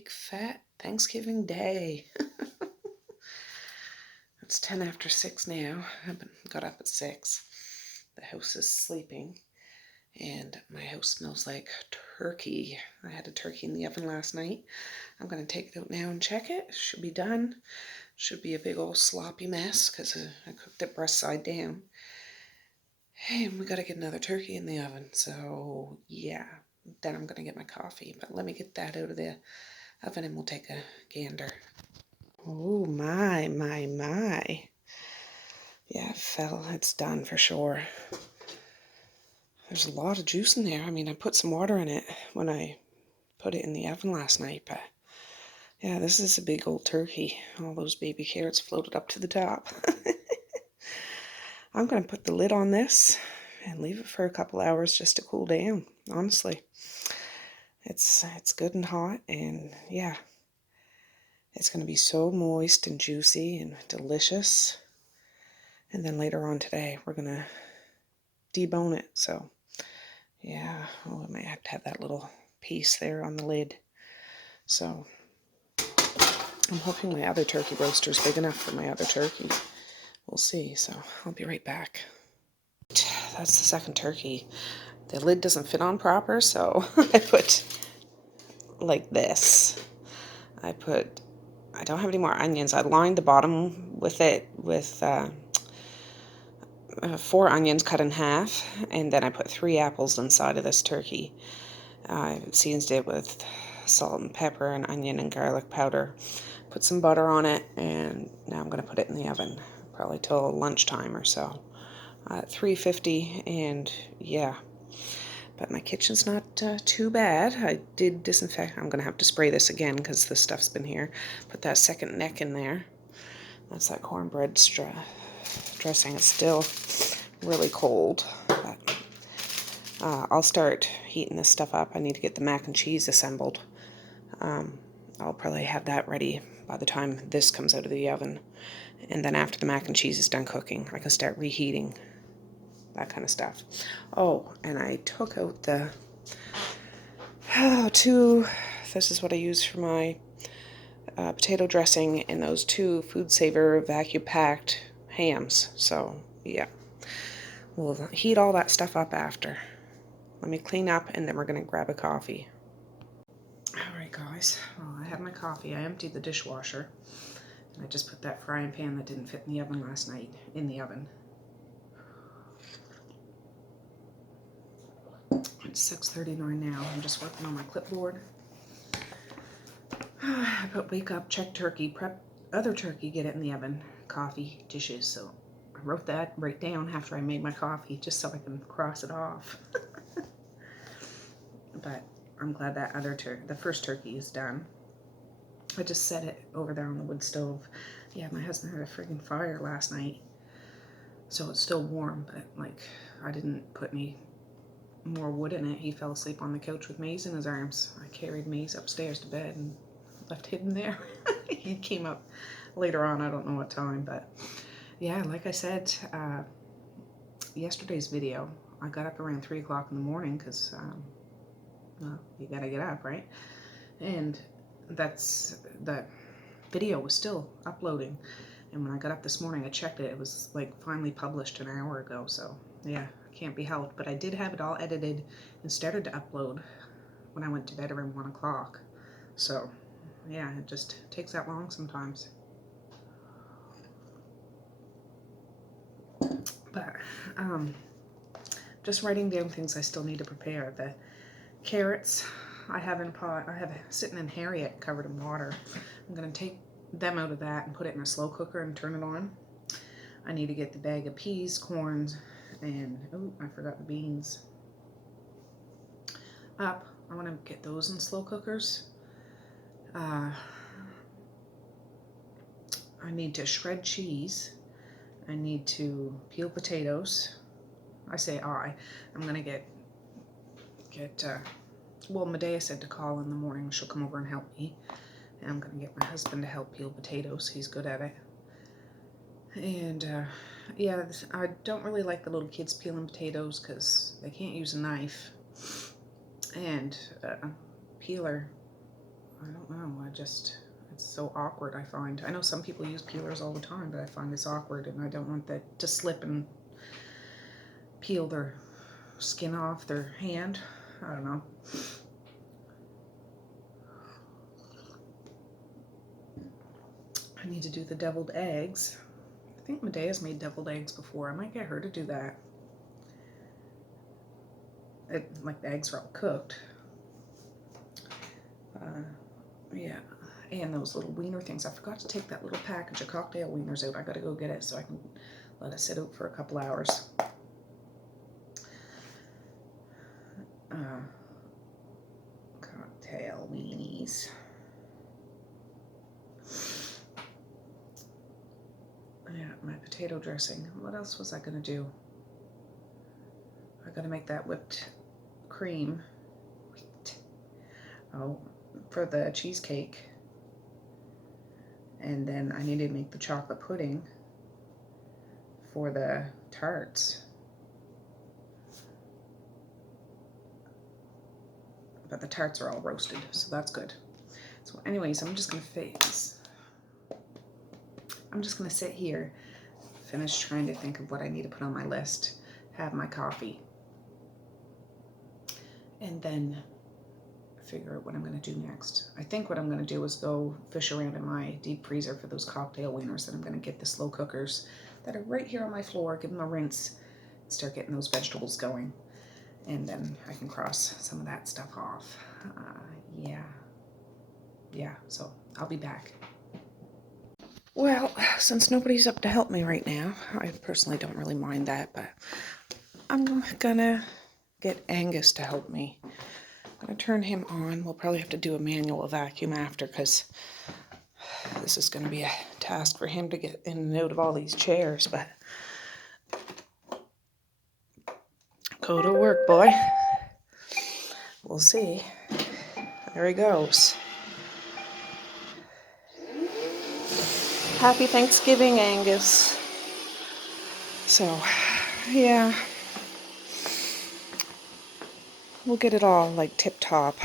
Big Fat Thanksgiving Day. It's 10 after 6 now. I got up at 6. The house is sleeping, and my house smells like turkey. I had a turkey in the oven last night. I'm going to take it out now and check it. Should be done. Should be a big old sloppy mess because I cooked it breast side down. And we got to get another turkey in the oven. So, yeah. Then I'm going to get my coffee. But let me get that out of the oven and we'll take a gander. Oh, my. Yeah, it's done for sure. There's a lot of juice in there. I mean, I put some water in it when I put it in the oven last night, but yeah, this is a big old turkey. All those baby carrots floated up to the top. I'm going to put the lid on this and leave it for a couple hours just to cool down, honestly. It's good and hot, and yeah, it's going to be so moist and juicy and delicious. And then later on today, we're going to debone it. So yeah, oh, I might have to have that little piece there on the lid. So I'm hoping my other turkey roaster is big enough for my other turkey. We'll see. So I'll be right back. That's the second turkey. The lid doesn't fit on proper, so I put like this. I don't have any more onions. I lined the bottom with it with 4 onions cut in half, and then I put 3 apples inside of this turkey. I seasoned it with salt and pepper and onion and garlic powder. Put some butter on it, and now I'm going to put it in the oven, probably till lunchtime or so. 350, and yeah. But my kitchen's not too bad. I did disinfect. I'm going to have to spray this again because the stuff's been here. Put that second neck in there. That's that cornbread dressing. It's still really cold, but I'll start heating this stuff up. I need to get the mac and cheese assembled. I'll probably have that ready by the time this comes out of the oven. And then after the mac and cheese is done cooking, I can start reheating, that kind of stuff. Oh, and I took out the this is what I use for my potato dressing, and those 2 Food Saver vacuum packed hams. So yeah, we'll heat all that stuff up after. Let me clean up, and then we're going to grab a coffee. Alright guys, well, I have my coffee. I emptied the dishwasher, and I just put that frying pan that didn't fit in the oven last night in the oven. It's 6:39 now. I'm just working on my clipboard. I put wake up, check turkey, prep other turkey, get it in the oven, coffee, dishes. So I wrote that right down after I made my coffee just so I can cross it off. But I'm glad that the first turkey is done. I just set it over there on the wood stove. Yeah, my husband had a friggin' fire last night, so it's still warm, but like I didn't put any more wood in it. He fell asleep on the couch with Maze in his arms. I carried Maze upstairs to bed and left him there. He came up later on, I don't know what time, but yeah, like I said, yesterday's video, I got up around 3 o'clock in the morning because well, you gotta get up, right? And the video was still uploading, and when I got up this morning I checked it, it was like finally published an hour ago. So yeah, can't be helped. But I did have it all edited and started to upload when I went to bed around 1 o'clock. So yeah, it just takes that long sometimes. But just writing down things I still need to prepare. The carrots I have in a pot. I have sitting in Harriet covered in water. I'm going to take them out of that and put it in a slow cooker and turn it on. I need to get the bag of peas, corns, and oh, I forgot the beans up. I want to get those in slow cookers. I need to shred cheese. I need to peel potatoes. I say I'm going to get well, Medea said to call in the morning. She'll come over and help me. And I'm going to get my husband to help peel potatoes. He's good at it. And yeah, I don't really like the little kids peeling potatoes because they can't use a knife. And peeler, I don't know, it's so awkward, I find. I know some people use peelers all the time, but I find this awkward, and I don't want that to slip and peel their skin off their hand. I don't know. I need to do the deviled eggs. I think Medea's made deviled eggs before. I might get her to do that. Like the eggs are all cooked. Yeah, and those little wiener things. I forgot to take that little package of cocktail wieners out. I gotta go get it so I can let it sit out for a couple hours. Cocktail weenies. Yeah, my potato dressing. What else was I gonna do? I gotta make that whipped cream. Oh, for the cheesecake. And then I need to make the chocolate pudding for the tarts. But the tarts are all roasted, so that's good. So anyways, I'm just gonna sit here, finish trying to think of what I need to put on my list, have my coffee, and then figure out what I'm going to do next. I think what I'm going to do is go fish around in my deep freezer for those cocktail wieners that I'm going to get the slow cookers that are right here on my floor, give them a rinse, start getting those vegetables going, and then I can cross some of that stuff off. Yeah, so I'll be back. Well, since nobody's up to help me right now, I personally don't really mind that, but I'm gonna get Angus to help me. I'm gonna turn him on. We'll probably have to do a manual vacuum after, because this is gonna be a task for him to get in and out of all these chairs, but go to work, boy. We'll see. There he goes. Happy Thanksgiving, Angus. So, yeah. We'll get it all, like, tip-top.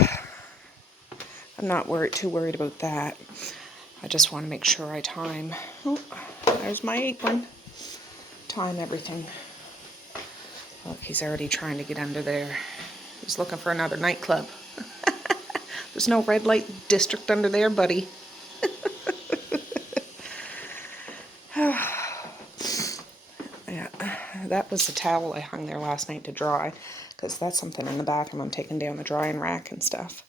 I'm not too worried about that. I just want to make sure I time. Oh, there's my apron. Time everything. Look, he's already trying to get under there. He's looking for another nightclub. There's no red light district under there, buddy. Yeah, that was the towel I hung there last night to dry, because that's something in the bathroom. I'm taking down the drying rack and stuff.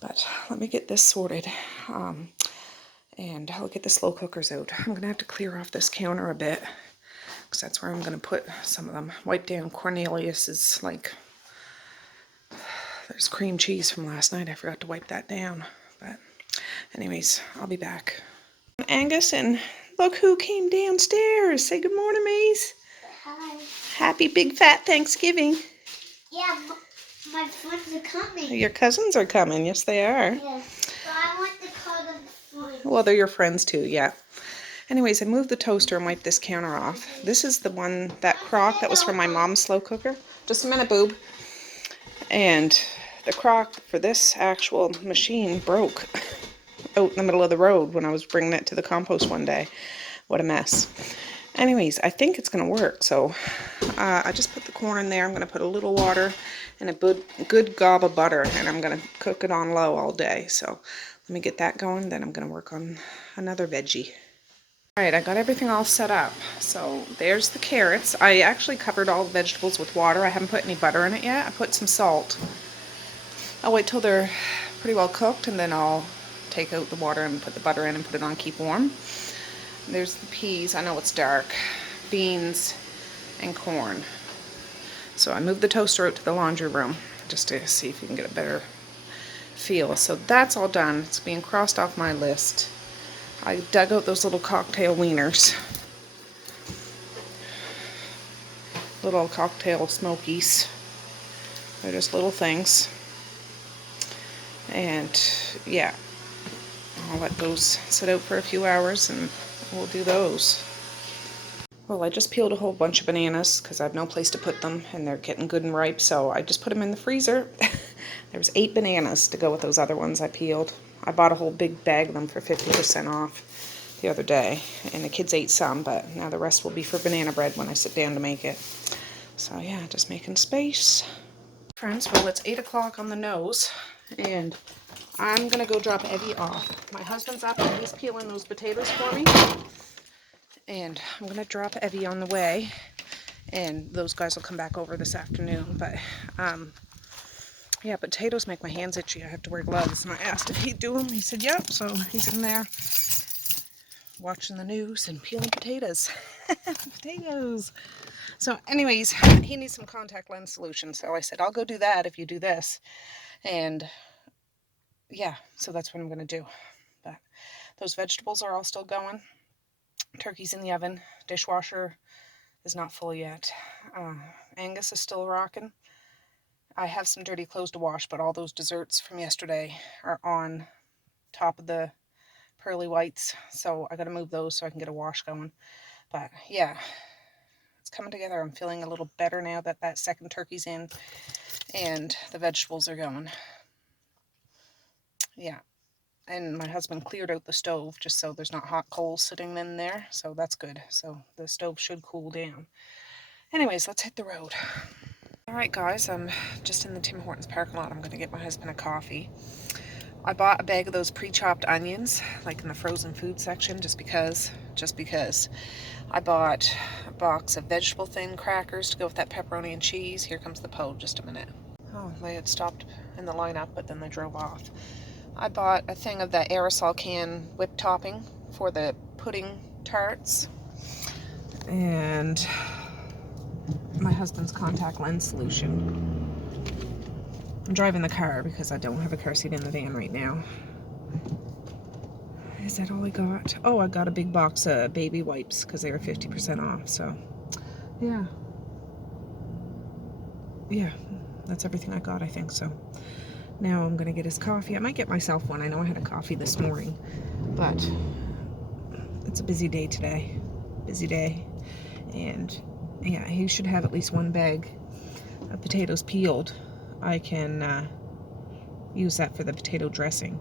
But let me get this sorted, and I'll get the slow cookers out. I'm going to have to clear off this counter a bit, because that's where I'm going to put some of them. Wipe down Cornelius's, like, there's cream cheese from last night. I forgot to wipe that down. But anyways, I'll be back. Angus, and look who came downstairs. Say good morning, Maze. Hi. Happy Big Fat Thanksgiving. Yeah, my friends are coming. Your cousins are coming. Yes, they are. Yeah, but I want to call them friends. Well, they're your friends too, yeah. Anyways, I moved the toaster and wiped this counter off. This is the one, that crock that was from my mom's slow cooker. Just a minute, boob. And the crock for this actual machine broke out in the middle of the road when I was bringing it to the compost one day. What a mess. Anyways, I think it's going to work. So I just put the corn in there. I'm going to put a little water and a good gob of butter, and I'm going to cook it on low all day. So let me get that going. Then I'm going to work on another veggie. Alright, I got everything all set up. So there's the carrots. I actually covered all the vegetables with water. I haven't put any butter in it yet. I put some salt. I'll wait till they're pretty well cooked, and then I'll take out the water and put the butter in and put it on keep warm. There's the peas. I know it's dark. Beans and corn. So I moved the toaster out to the laundry room just to see if you can get a better feel. So that's all done. It's being crossed off my list. I dug out those little cocktail wieners. Little cocktail smokies. They're just little things. And yeah, I'll let those sit out for a few hours and we'll do those. Well, I just peeled a whole bunch of bananas because I have no place to put them and they're getting good and ripe, so I just put them in the freezer. There was 8 bananas to go with those other ones I peeled. I bought a whole big bag of them for 50% off the other day, and the kids ate some, but now the rest will be for banana bread when I sit down to make it. So yeah, just making space. Friends, well, it's 8 o'clock on the nose, and I'm gonna go drop Evie off. My husband's up and he's peeling those potatoes for me, and I'm gonna drop Evie on the way, and those guys will come back over this afternoon. But yeah, potatoes make my hands itchy. I have to wear gloves, and I asked if he'd do them. He said yep, so he's in there watching the news and peeling potatoes. Potatoes. So anyways, he needs some contact lens solution, so I said I'll go do that if you do this. And yeah, so that's what I'm gonna do. But those vegetables are all still going. Turkey's in the oven. Dishwasher is not full yet. Angus is still rocking. I have some dirty clothes to wash, but all those desserts from yesterday are on top of the pearly whites, so I gotta move those so I can get a wash going. But yeah, it's coming together. I'm feeling a little better now that that second turkey's in and the vegetables are going. Yeah, and my husband cleared out the stove just so there's not hot coals sitting in there, so that's good. So the stove should cool down. Anyways, let's hit the road. Alright guys, I'm just in the Tim Hortons parking lot. I'm going to get my husband a coffee. I bought a bag of those pre-chopped onions, like in the frozen food section, just because. I bought a box of vegetable thin crackers to go with that pepperoni and cheese. Here comes the pole, just a minute. Oh, they had stopped in the lineup, but then they drove off. I bought a thing of that aerosol can whipped topping for the pudding tarts. And my husband's contact lens solution. I'm driving the car because I don't have a car seat in the van right now. Is that all I got? Oh, I got a big box of baby wipes because they were 50% off, so yeah. Yeah, that's everything I got, I think. So now I'm gonna get his coffee. I might get myself one. I know I had a coffee this morning, but it's a busy day today. Busy day. And yeah, he should have at least one bag of potatoes peeled. I can use that for the potato dressing.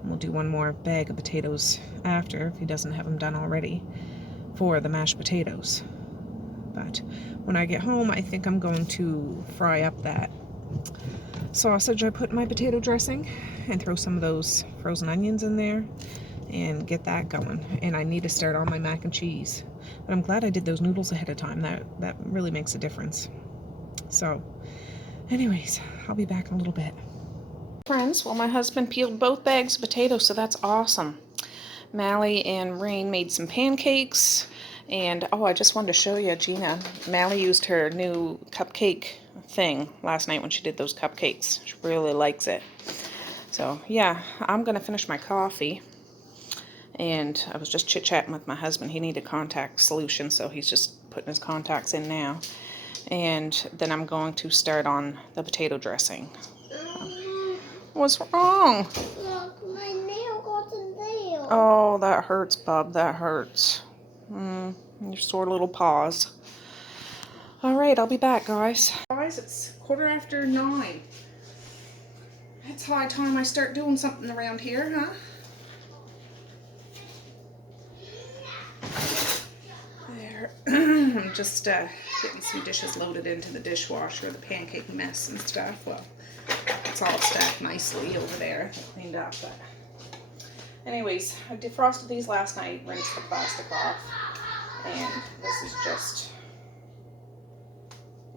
And we'll do one more bag of potatoes after, if he doesn't have them done already, for the mashed potatoes. But when I get home, I think I'm going to fry up that sausage I put in my potato dressing and throw some of those frozen onions in there and get that going. And I need to start on my mac and cheese. But I'm glad I did those noodles ahead of time. That really makes a difference. So anyways, I'll be back in a little bit. Friends, well, my husband peeled both bags of potatoes, so that's awesome. Mally and Rain made some pancakes, and oh, I just wanted to show you, Gina. Mally used her new cupcake thing last night when she did those cupcakes. She really likes it. So yeah, I'm gonna finish my coffee, and I was just chit-chatting with my husband. He needed contact solution, so he's just putting his contacts in now. And then I'm going to start on the potato dressing. What's wrong? Look, my nail got in there. Oh, that hurts, bub. That hurts. Your sore little paws. Alright, I'll be back, guys. Guys, it's 9:15. It's high time I start doing something around here, huh? There. I'm just getting some dishes loaded into the dishwasher, the pancake mess and stuff. Well, it's all stacked nicely over there, cleaned up, but anyways, I defrosted these last night, rinsed the plastic off, and this is just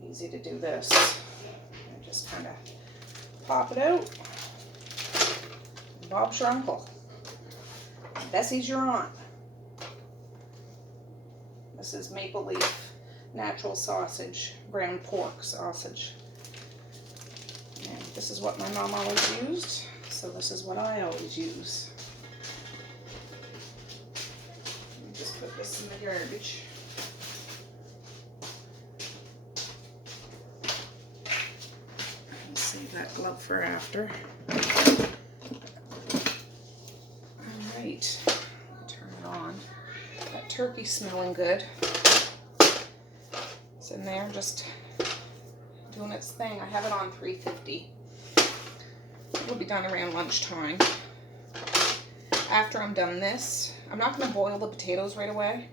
easy to do this. And just kind of pop it out. Bob's your uncle. Bessie's your aunt. This is maple leaf natural sausage, ground pork sausage. And this is what my mom always used, so this is what I always use. Just put this in the garbage. And save that glove for after. Alright, turn it on. That turkey's smelling good. It's in there just doing its thing. I have it on 350. It'll be done around lunchtime. after I'm done this, I'm not going to boil the potatoes right away,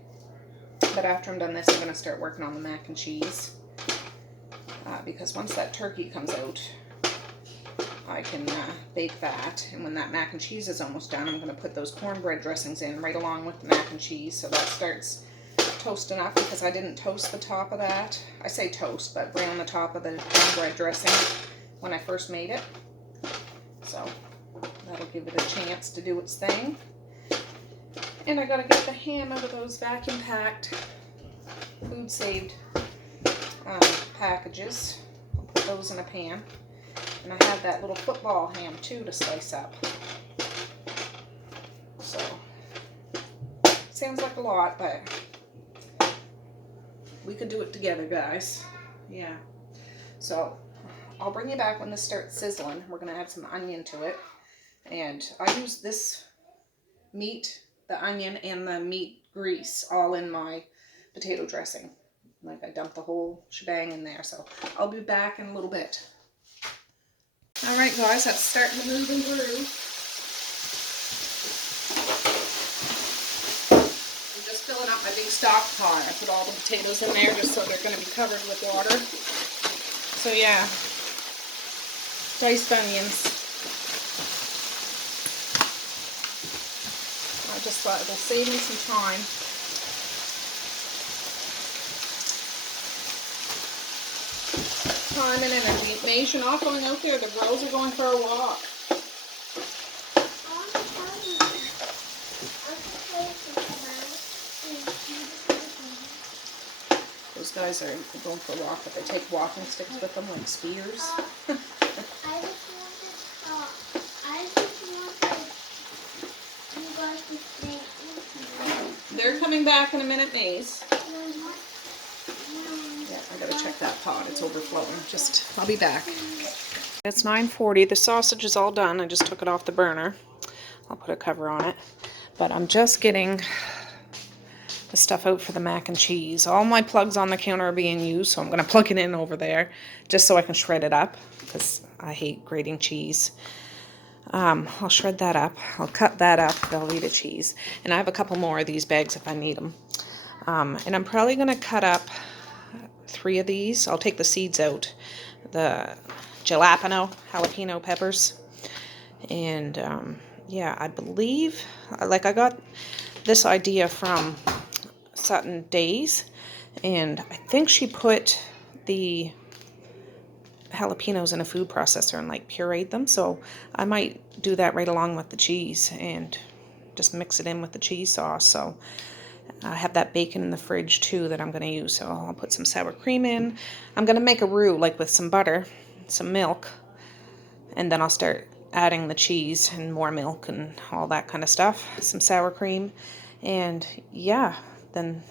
but after I'm done this, I'm going to start working on the mac and cheese. Because once that turkey comes out, I can bake that. And when that mac and cheese is almost done, I'm going to put those cornbread dressings in right along with the mac and cheese, so that starts toasting up, because I didn't toast the top of that. I say toast, but brown the top of the cornbread dressing when I first made it. So that'll give it a chance to do its thing. And I gotta get the ham out of those vacuum packed, food saved packages. I'll put those in a pan. And I have that little football ham too to slice up. So, sounds like a lot, but we could do it together, guys. Yeah. So, I'll bring you back when this starts sizzling. We're going to add some onion to it. And I use this meat, the onion, and the meat grease all in my potato dressing. Like, I dump the whole shebang in there. So, I'll be back in a little bit. Alright guys, that's starting to move and through. I'm just filling up my big stock pot. I put all the potatoes in there just so they're going to be covered with water. So yeah, diced onions. I just thought it'll save me some time. Time and energy. Maish, you're not going out there. The girls are going for a walk. Those guys are going for a walk, but they take walking sticks with them like spears. I just wanted you guys to stay with me. They're coming back in a minute, Maze. Yeah, I gotta check that pot. It's overflowing. I'll be back. It's 9:40. The sausage is all done. I just took it off the burner. I'll put a cover on it. But I'm just getting the stuff out for the mac and cheese. All my plugs on the counter are being used, so I'm gonna plug it in over there just so I can shred it up, because I hate grating cheese. I'll shred that up. I'll cut that up, Velveeta cheese. And I have a couple more of these bags if I need them. And I'm probably gonna cut up 3 of these. I'll take the seeds out. The jalapeno peppers. And yeah, I believe, like, I got this idea from Sutton Days, and I think she put the jalapenos in a food processor and like pureed them, so I might do that right along with the cheese and just mix it in with the cheese sauce. So I have that bacon in the fridge too that I'm going to use, so I'll put some sour cream in. I'm going to make a roux, like with some butter, some milk, and then I'll start adding the cheese and more milk and all that kind of stuff, some sour cream, and yeah, then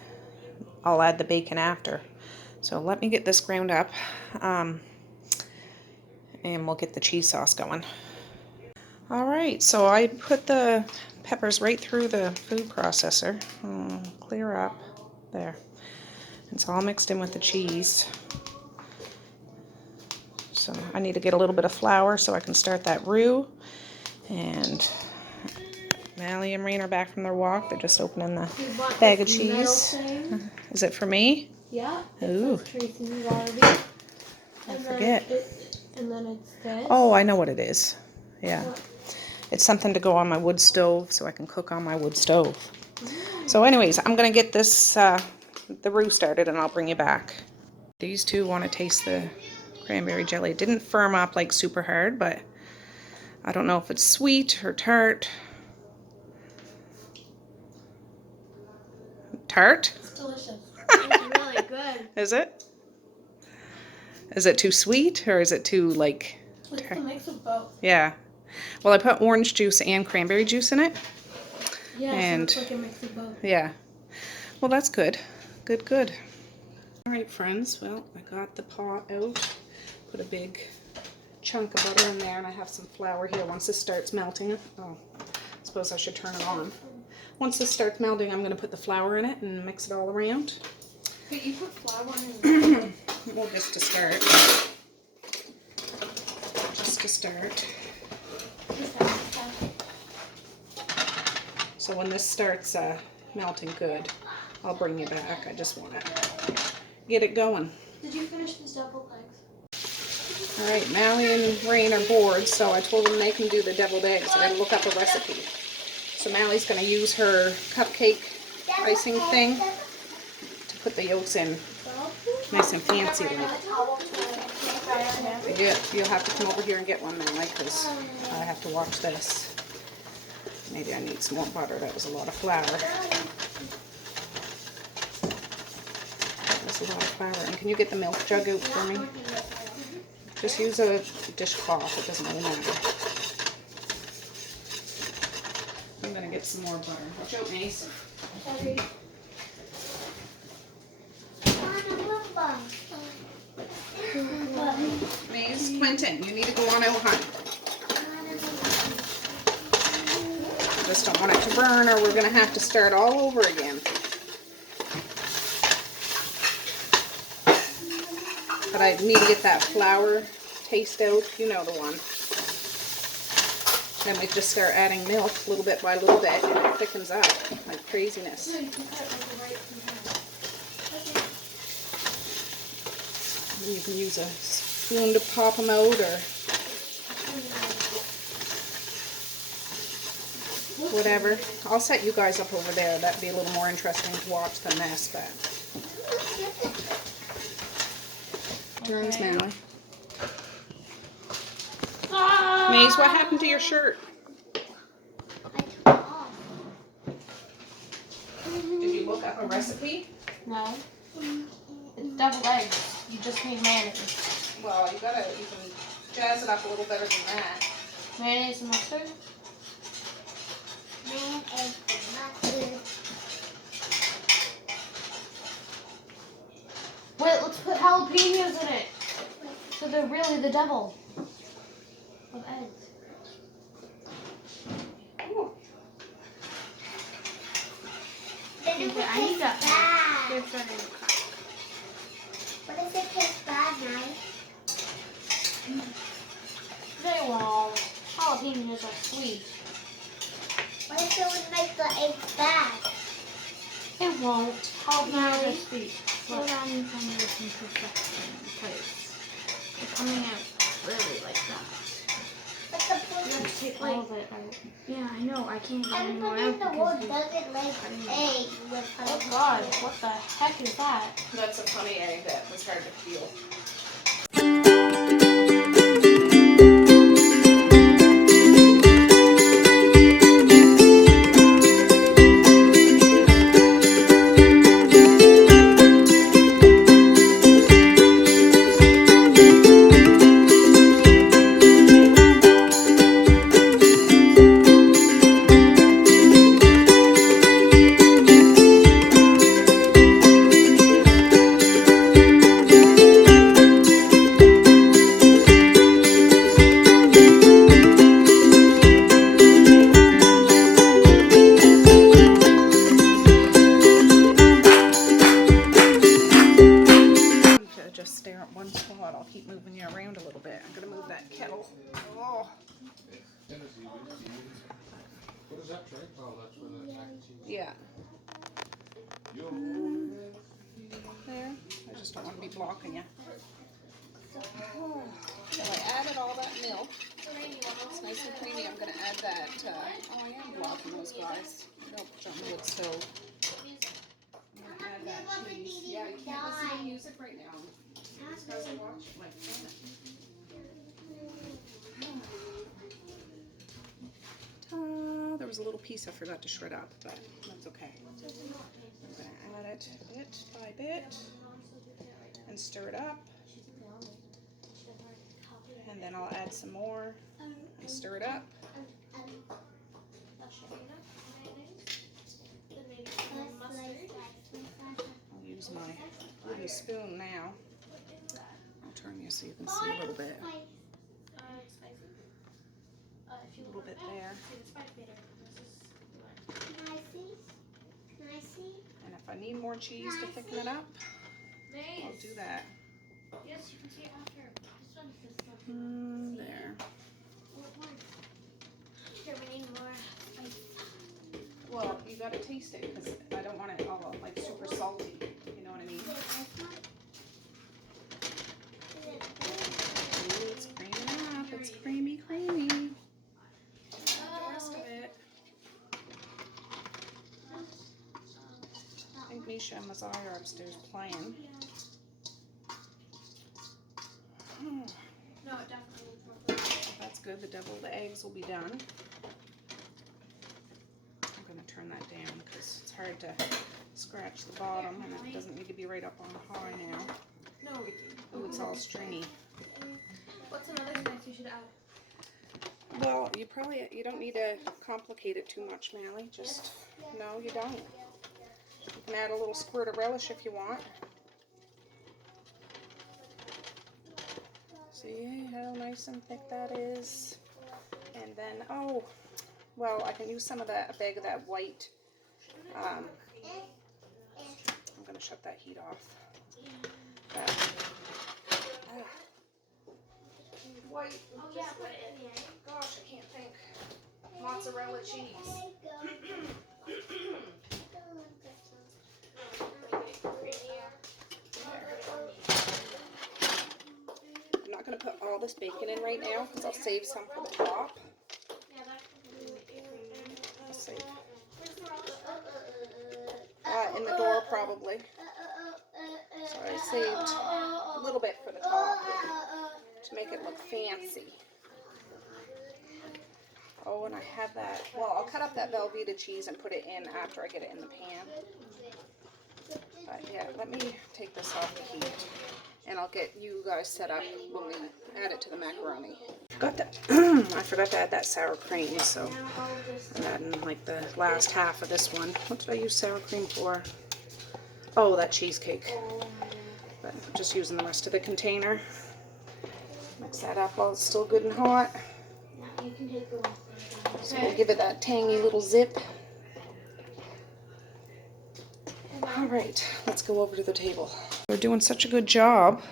I'll add the bacon after. So let me get this ground up, and we'll get the cheese sauce going. Alright, so I put the peppers right through the food processor. Clear up. There. It's all mixed in with the cheese. So I need to get a little bit of flour so I can start that roux. And Mally and Rain are back from their walk. They're just opening the bag of cheese. Is it for me? Yeah. Ooh. Tracey's already. I forget. And then it's this. Oh, I know what it is. Yeah. It's something to go on my wood stove so I can cook on my wood stove. So anyways, I'm going to get this, the roux started, and I'll bring you back. These two want to taste the cranberry jelly. It didn't firm up like super hard, but I don't know if it's sweet or tart. Tart? It's delicious. It's really good. Is it? Is it too sweet, or is it too, like... It's a mix of both. Yeah. Well, I put orange juice and cranberry juice in it. Yeah, and so it's like a mix of both. Yeah. Well, that's good. Good, good. All right, friends. Well, I got the pot out. Put a big chunk of butter in there, and I have some flour here. Once this starts melting, oh, I suppose I should turn it on. Once this starts melting, I'm going to put the flour in it and mix it all around. But you put flour in it. Well, just to start. Just to start. So when this starts melting good, I'll bring you back. I just want to get it going. Did you finish these deviled eggs? All right, Mally and Rain are bored, so I told them they can do the deviled eggs. I gotta look up a recipe. So Mally's gonna use her cupcake icing thing to put the yolks in, nice and fancy like. Yeah, you'll have to come over here and get one, Mally, because I have to watch this. Maybe I need some more butter. That was a lot of flour. That was a lot of flour. And can you get the milk jug out for me? Just use a dishcloth. It doesn't really matter. I'm going to get some more butter. Watch out, Mace. Sorry. Mace, Quentin, you need to go on out, hon. Just don't want it to burn or we're going to have to start all over again. But I need to get that flour taste out, you know the one. Then we just start adding milk little bit by little bit and it thickens up like craziness. And you can use a spoon to pop them out or whatever. I'll set you guys up over there. That'd be a little more interesting to watch than this, but. Where's Mally? Maze, what happened to your shirt? I took it off. Did you look up a recipe? No. It's deviled eggs. You just need mayonnaise. Well, you can jazz it up a little better than that. Mayonnaise and mustard? Mayonnaise and mustard. Wait, let's put jalapenos in it. So they're really the devil of eggs. Ooh. Okay, I need that. They're starting to crack. What if it tastes bad, Nice? They won't. Jalapenos are sweet. What if it would make the eggs bad? It won't. Jalapenos are sweet. Hold on, you can listen to perfection because they're coming out really like that. But the food you have to take all of it out. Yeah, I know. I can't get any more out. Everybody in the world doesn't like eggs with her. Oh God, what the heck is that? That's a funny egg that was hard to peel. Stare at one spot. I'll keep moving you around a little bit. I'm going to move that kettle. Oh. What is that, Trey? Oh, that's where the mac and cheese. Yeah. There. I just don't want to be blocking you. Oh. So I added all that milk. It's nice and creamy. I'm going to add that. Oh, I am blocking those guys. Milk on the wood stove. I'm going to add that cheese. Yeah, I can't listen to music right now. These guys are watching my phone. Ta-da. There was a little piece I forgot to shred up, but that's okay. I'm going to add it bit by bit and stir it up. And then I'll add some more and stir it up. I'll use my wooden spoon now. I'll turn you so you can see a little bit. A little bit there. And if I need more cheese to thicken it up, I'll do that. Yes, you can see it after. There. Do we need more spice? Well, gotta taste it because I don't want it all like super salty. You know what I mean? Ooh, it's creaming up. It's creamy. The rest of it. I think Misha and Mazai are upstairs playing. No, it definitely needs more. That's good. The deviled eggs will be done. I'm going to turn that down because it's hard to scratch the bottom, and it doesn't need to be right up on high now. No. Oh, it's all stringy. What's another spice you should add? Well, you don't need to complicate it too much, Mally. Just, no, you don't. You can add a little squirt of relish if you want. See how nice and thick that is? And then, oh, well, I can use some of that, a bag of that white. I'm going to shut that heat off. White. Oh yeah, put it in the egg. Gosh, I can't think. Mozzarella cheese. I'm not going to put all this bacon in right now because I'll save some for the top. Yeah, that I'll save. In the door probably. So I saved a little bit for the top to make it look fancy. Oh, and I have that. Well, I'll cut up that Velveeta cheese and put it in after I get it in the pan. But yeah, let me take this off the heat, and I'll get you guys set up when we add it to the macaroni. I forgot to add that sour cream, so I'm adding like the last half of this one. What did I use sour cream for? Oh, that cheesecake. But I'm just using the rest of the container. Mix that up while it's still good and hot. you can take the one. So we'll give it that tangy little zip. Alright, let's go over to the table. We're doing such a good job.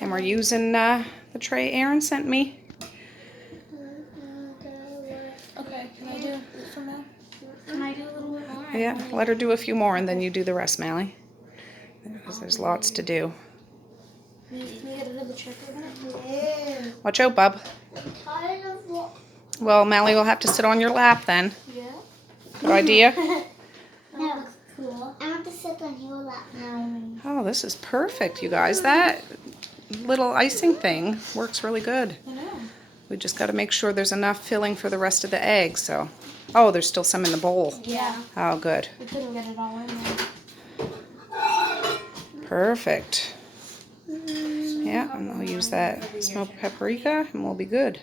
And we're using the tray Aaron sent me. Okay, can I do it for now? Can I do a little bit more? Yeah, let her do a few more and then you do the rest, Mally. Because there's lots to do. Can you get another trick over there? Watch out, bub. Well, Mally will have to sit on your lap then. Yeah. Good idea. No. Cool. I want to sit on your lap now. Oh, this is perfect, you guys. That little icing thing works really good. I know. We just got to make sure there's enough filling for the rest of the eggs. So, oh, there's still some in the bowl. Yeah. Oh, good. We couldn't get it all in there. Perfect. Yeah, and I'll use that smoked paprika and we'll be good.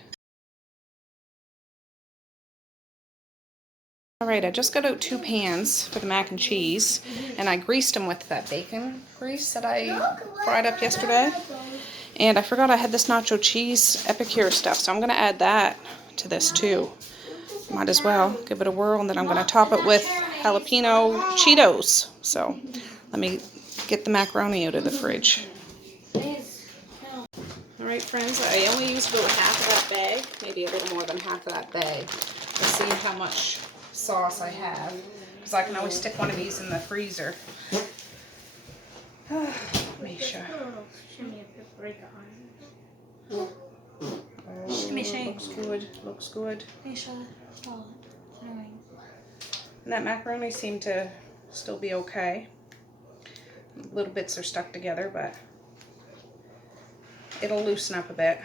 Alright, I just got out 2 pans for the mac and cheese, and I greased them with that bacon grease that I fried up yesterday. And I forgot I had this nacho cheese epicure stuff, so I'm going to add that to this too. Might as well give it a whirl, and then I'm going to top it with jalapeno Cheetos. So let me get the macaroni out of the fridge. Alright friends, I only used about half of that bag, maybe a little more than half of that bag. Let's see how much sauce I have, because I can always stick one of these in the freezer. Misha. Oh, looks good. Looks good. Misha. Oh, and that macaroni seemed to still be okay. Little bits are stuck together, but it'll loosen up a bit.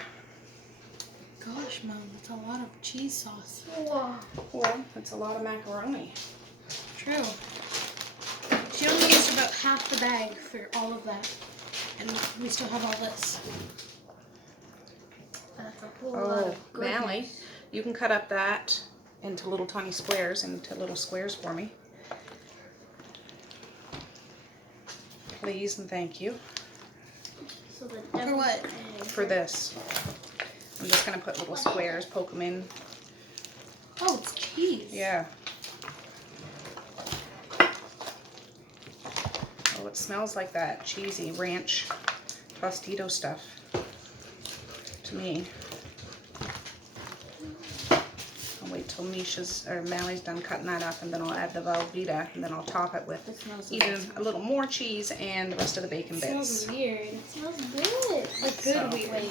gosh, Mom, that's a lot of cheese sauce. Well, that's a lot of macaroni. True. She only used about half the bag for all of that. And we still have all this. That's a whole lot of goodness. Mally, you can cut up that into little tiny squares, for me. Please and thank you. So for what? For this. I'm just going to put little squares, poke them in. Oh, it's cheese. Yeah. Oh, it smells like that cheesy ranch Tostito stuff to me. Oh I'll wait till Misha's or Mally's done cutting that up, and then I'll add the Velveeta, and then I'll top it with even a little more cheese and the rest of the bacon bits. It smells weird. It smells good. Like good So, weird.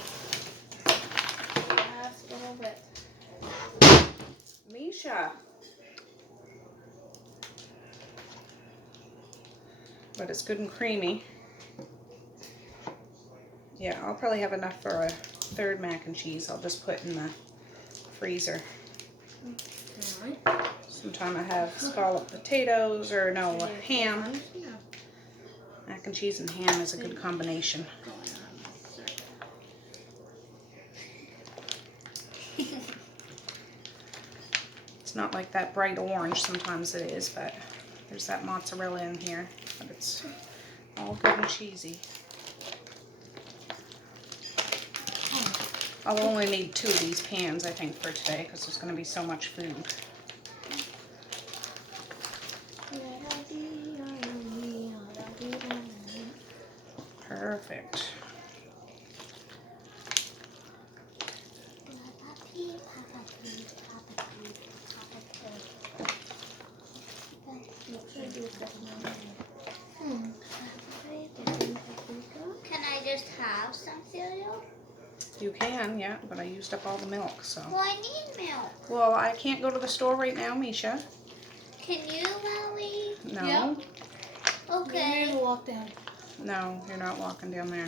Just a little bit. Misha. But it's good and creamy. Yeah, I'll probably have enough for a third mac and cheese. I'll just put in the freezer. Alright. Sometime I have scalloped potatoes or no, ham. Mac and cheese and ham is a good combination. It's not like that bright orange, sometimes it is, but there's that mozzarella in here. But it's all good and cheesy. I'll only need 2 of these pans, I think, for today, because there's going to be so much food. Perfect. Can I just have some cereal? You can, yeah, but I used up all the milk, so. Well, I need milk. Well, I can't go to the store right now, Misha. Can you, Molly? No. Yep. Okay. Maybe we'll walk down. No, you're not walking down there.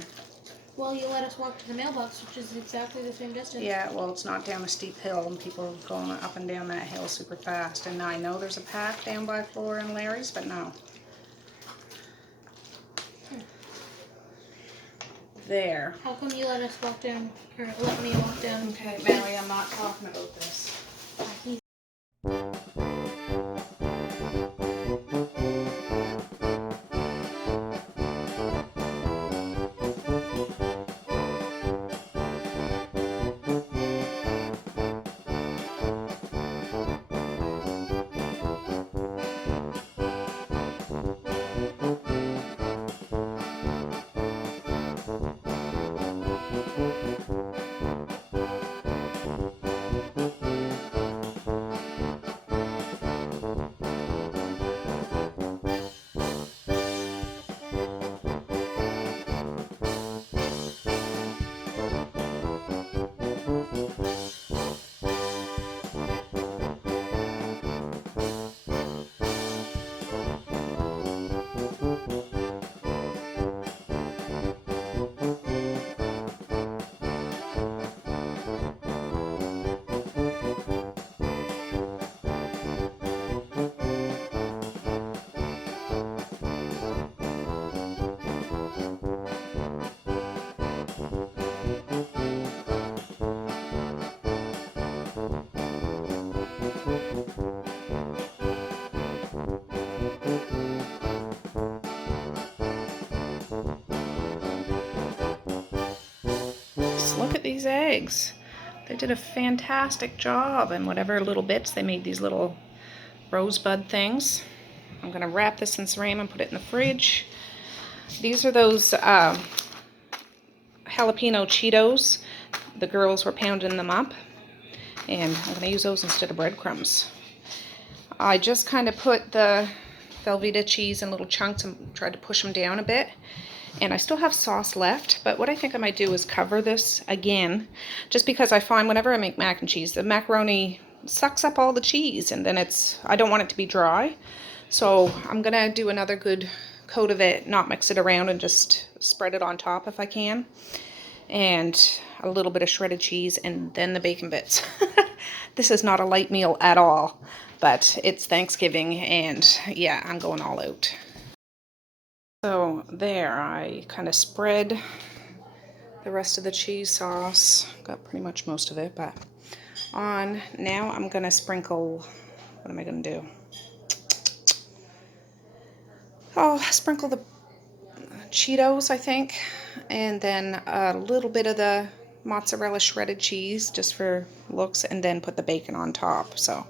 Well, you let us walk to the mailbox, which is exactly the same distance. Yeah, well, it's not down a steep hill, and people are going up and down that hill super fast. And I know there's a path down by Flora and Larry's, but no. There. How come you let us walk down, or let me walk down? Okay, Mary, I'm not talking about this. Look at these eggs. They did a fantastic job, and whatever little bits they made, these little rosebud things. I'm gonna wrap this in saran and put it in the fridge. These are those jalapeno Cheetos. The girls were pounding them up, and I'm gonna use those instead of breadcrumbs. I just kind of put the Velveeta cheese in little chunks and tried to push them down a bit. And I still have sauce left, but what I think I might do is cover this again, just because I find whenever I make mac and cheese, the macaroni sucks up all the cheese, and then I don't want it to be dry. So I'm gonna do another good coat of it, not mix it around, and just spread it on top if I can. And a little bit of shredded cheese, and then the bacon bits. This is not a light meal at all, but it's Thanksgiving, and yeah, I'm going all out. So there, I kind of spread the rest of the cheese sauce, got pretty much most of it, but on. Now I'm gonna sprinkle, what am I gonna do? I'll sprinkle the Cheetos, I think, and then a little bit of the mozzarella shredded cheese just for looks, and then put the bacon on top. So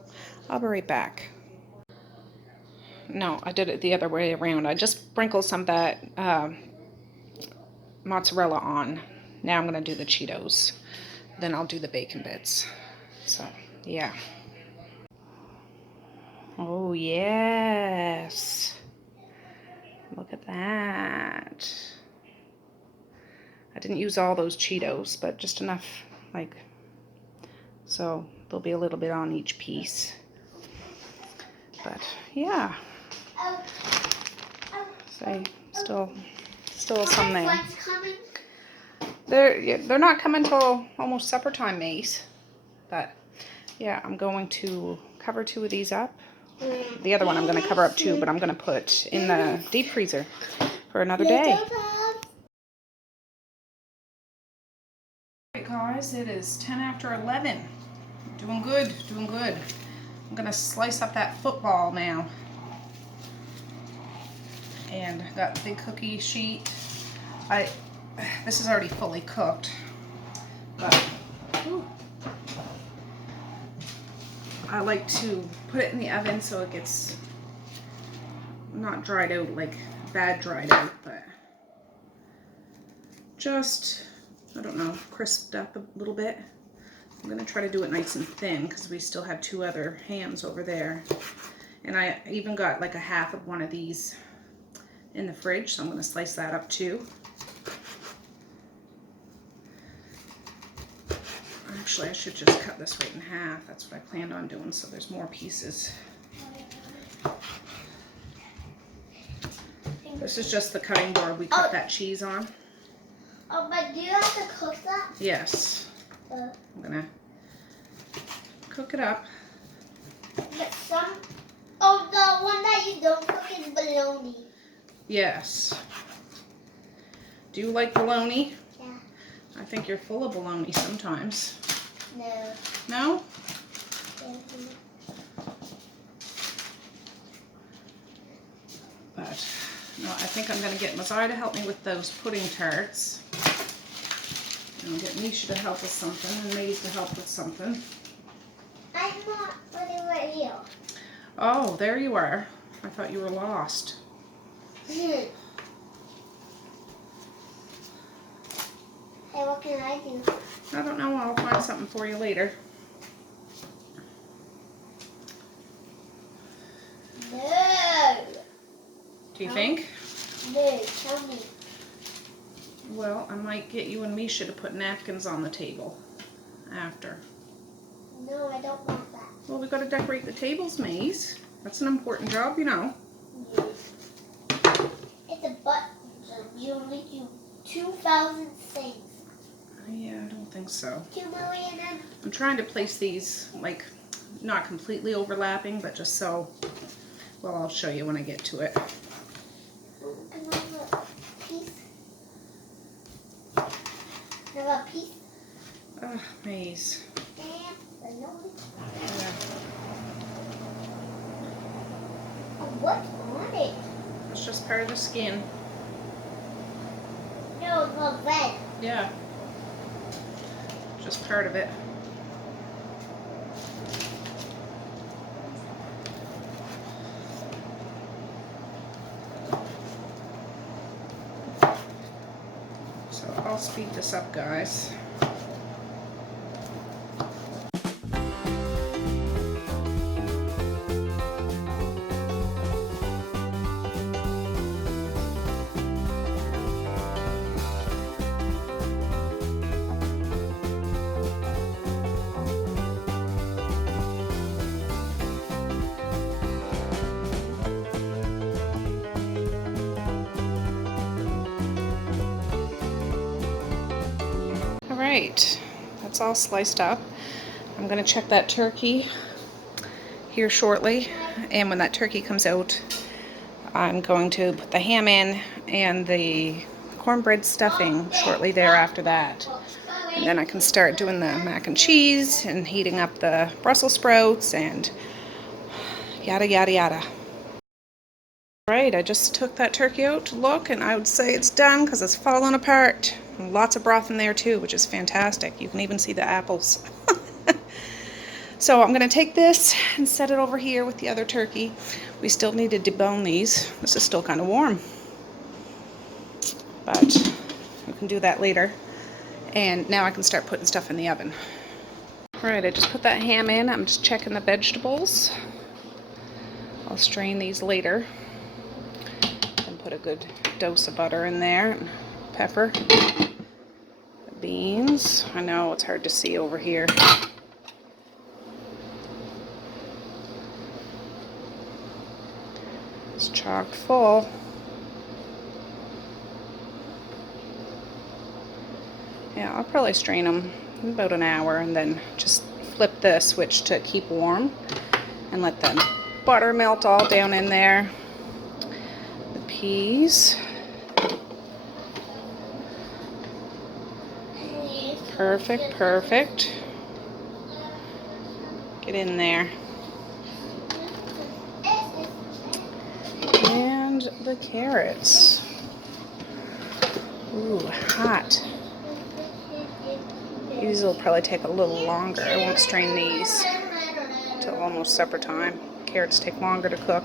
I'll be right back. No, I did it the other way around. I just sprinkled some of that mozzarella on. Now I'm going to do the Cheetos. Then I'll do the bacon bits. So, yeah. Oh, yes. Look at that. I didn't use all those Cheetos, but just enough, like, so there'll be a little bit on each piece. But, yeah. So, still some there. They're not coming till almost supper time, Mace. But, yeah, I'm going to cover 2 of these up. The other one I'm going to cover up too, but I'm going to put in the deep freezer for another day. Alright guys, it is 10 after 11. Doing good, doing good. I'm going to slice up that football now. And got the big cookie sheet. This is already fully cooked, but I like to put it in the oven so it gets not dried out, like bad dried out, but just, I don't know, crisped up a little bit. I'm gonna try to do it nice and thin because we still have 2 other hams over there. And I even got like a half of one of these in the fridge, so I'm gonna slice that up too. Actually, I should just cut this right in half. That's what I planned on doing, so there's more pieces. This is just the cutting board we cut that cheese on. Oh, but do you have to cook that? Yes. I'm gonna cook it up. But the one that you don't cook is bologna. Yes. Do you like bologna? Yeah. I think you're full of bologna sometimes. No. No? But no, I think I'm going to get Mazar to help me with those pudding tarts. And I'll get Misha to help with something and Maze to help with something. I'm not right here. Oh, there you are. I thought you were lost. Hey, what can I do? I don't know. I'll find something for you later. No. Do you think? No, tell me. Well, I might get you and Misha to put napkins on the table after. No, I don't want that. Well, we got to decorate the tables, Maze. That's an important job, you know. Yes. It's a button. You only do 2,000 things. Yeah, I don't think so. 2 million and... I'm trying to place these, like, not completely overlapping, but just so, well, I'll show you when I get to it. Can I have a piece? Can I have a piece? Maze. And bologna. Yeah. What's on it? It's just part of the skin. No, it's not red. Yeah. Just part of it. So I'll speed this up, guys. Alright, that's all sliced up. I'm going to check that turkey here shortly, and when that turkey comes out, I'm going to put the ham in and the cornbread stuffing shortly thereafter that. And then I can start doing the mac and cheese and heating up the Brussels sprouts and yada yada yada. Alright, I just took that turkey out to look, and I would say it's done because it's falling apart. And lots of broth in there too, which is fantastic. You can even see the apples. So I'm going to take this and set it over here with the other turkey. We still need to debone these. This is still kind of warm. But we can do that later. And now I can start putting stuff in the oven. Alright, I just put that ham in. I'm just checking the vegetables. strain these later and put a good dose of butter in there, and pepper, beans. I know it's hard to see over here. It's chock full. Yeah, I'll probably strain them in about an hour and then just flip the switch to keep warm and let the butter melt all down in there. The peas. Perfect, perfect. Get in there. And the carrots. Ooh, hot. These will probably take a little longer. I won't strain these till almost supper time. Carrots take longer to cook.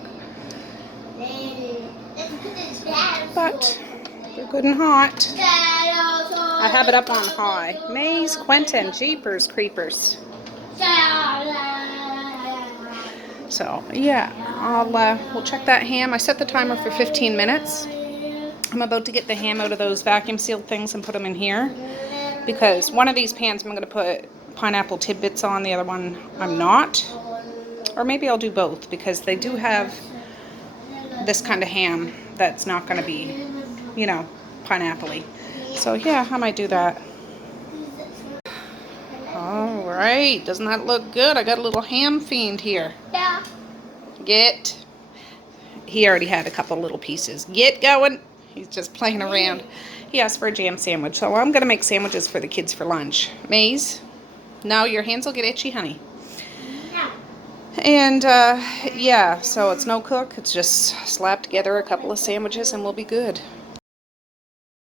But they're good and hot. I have it up on high. Maze, Quentin, Jeepers, Creepers. So, yeah, we'll check that ham. I set the timer for 15 minutes. I'm about to get the ham out of those vacuum sealed things and put them in here, because one of these pans I'm going to put pineapple tidbits on, the other one I'm not. Or maybe I'll do both, because they do have this kind of ham that's not going to be, you know, pineapple-y. So yeah, I might do that. All right, doesn't that look good? I got a little ham fiend here. Yeah. He already had a couple little pieces. Get going. He's just playing around. He asked for a jam sandwich, so I'm going to make sandwiches for the kids for lunch. Maze, no, your hands will get itchy, honey. No. And, yeah, so it's no cook. It's just slap together a couple of sandwiches and we'll be good.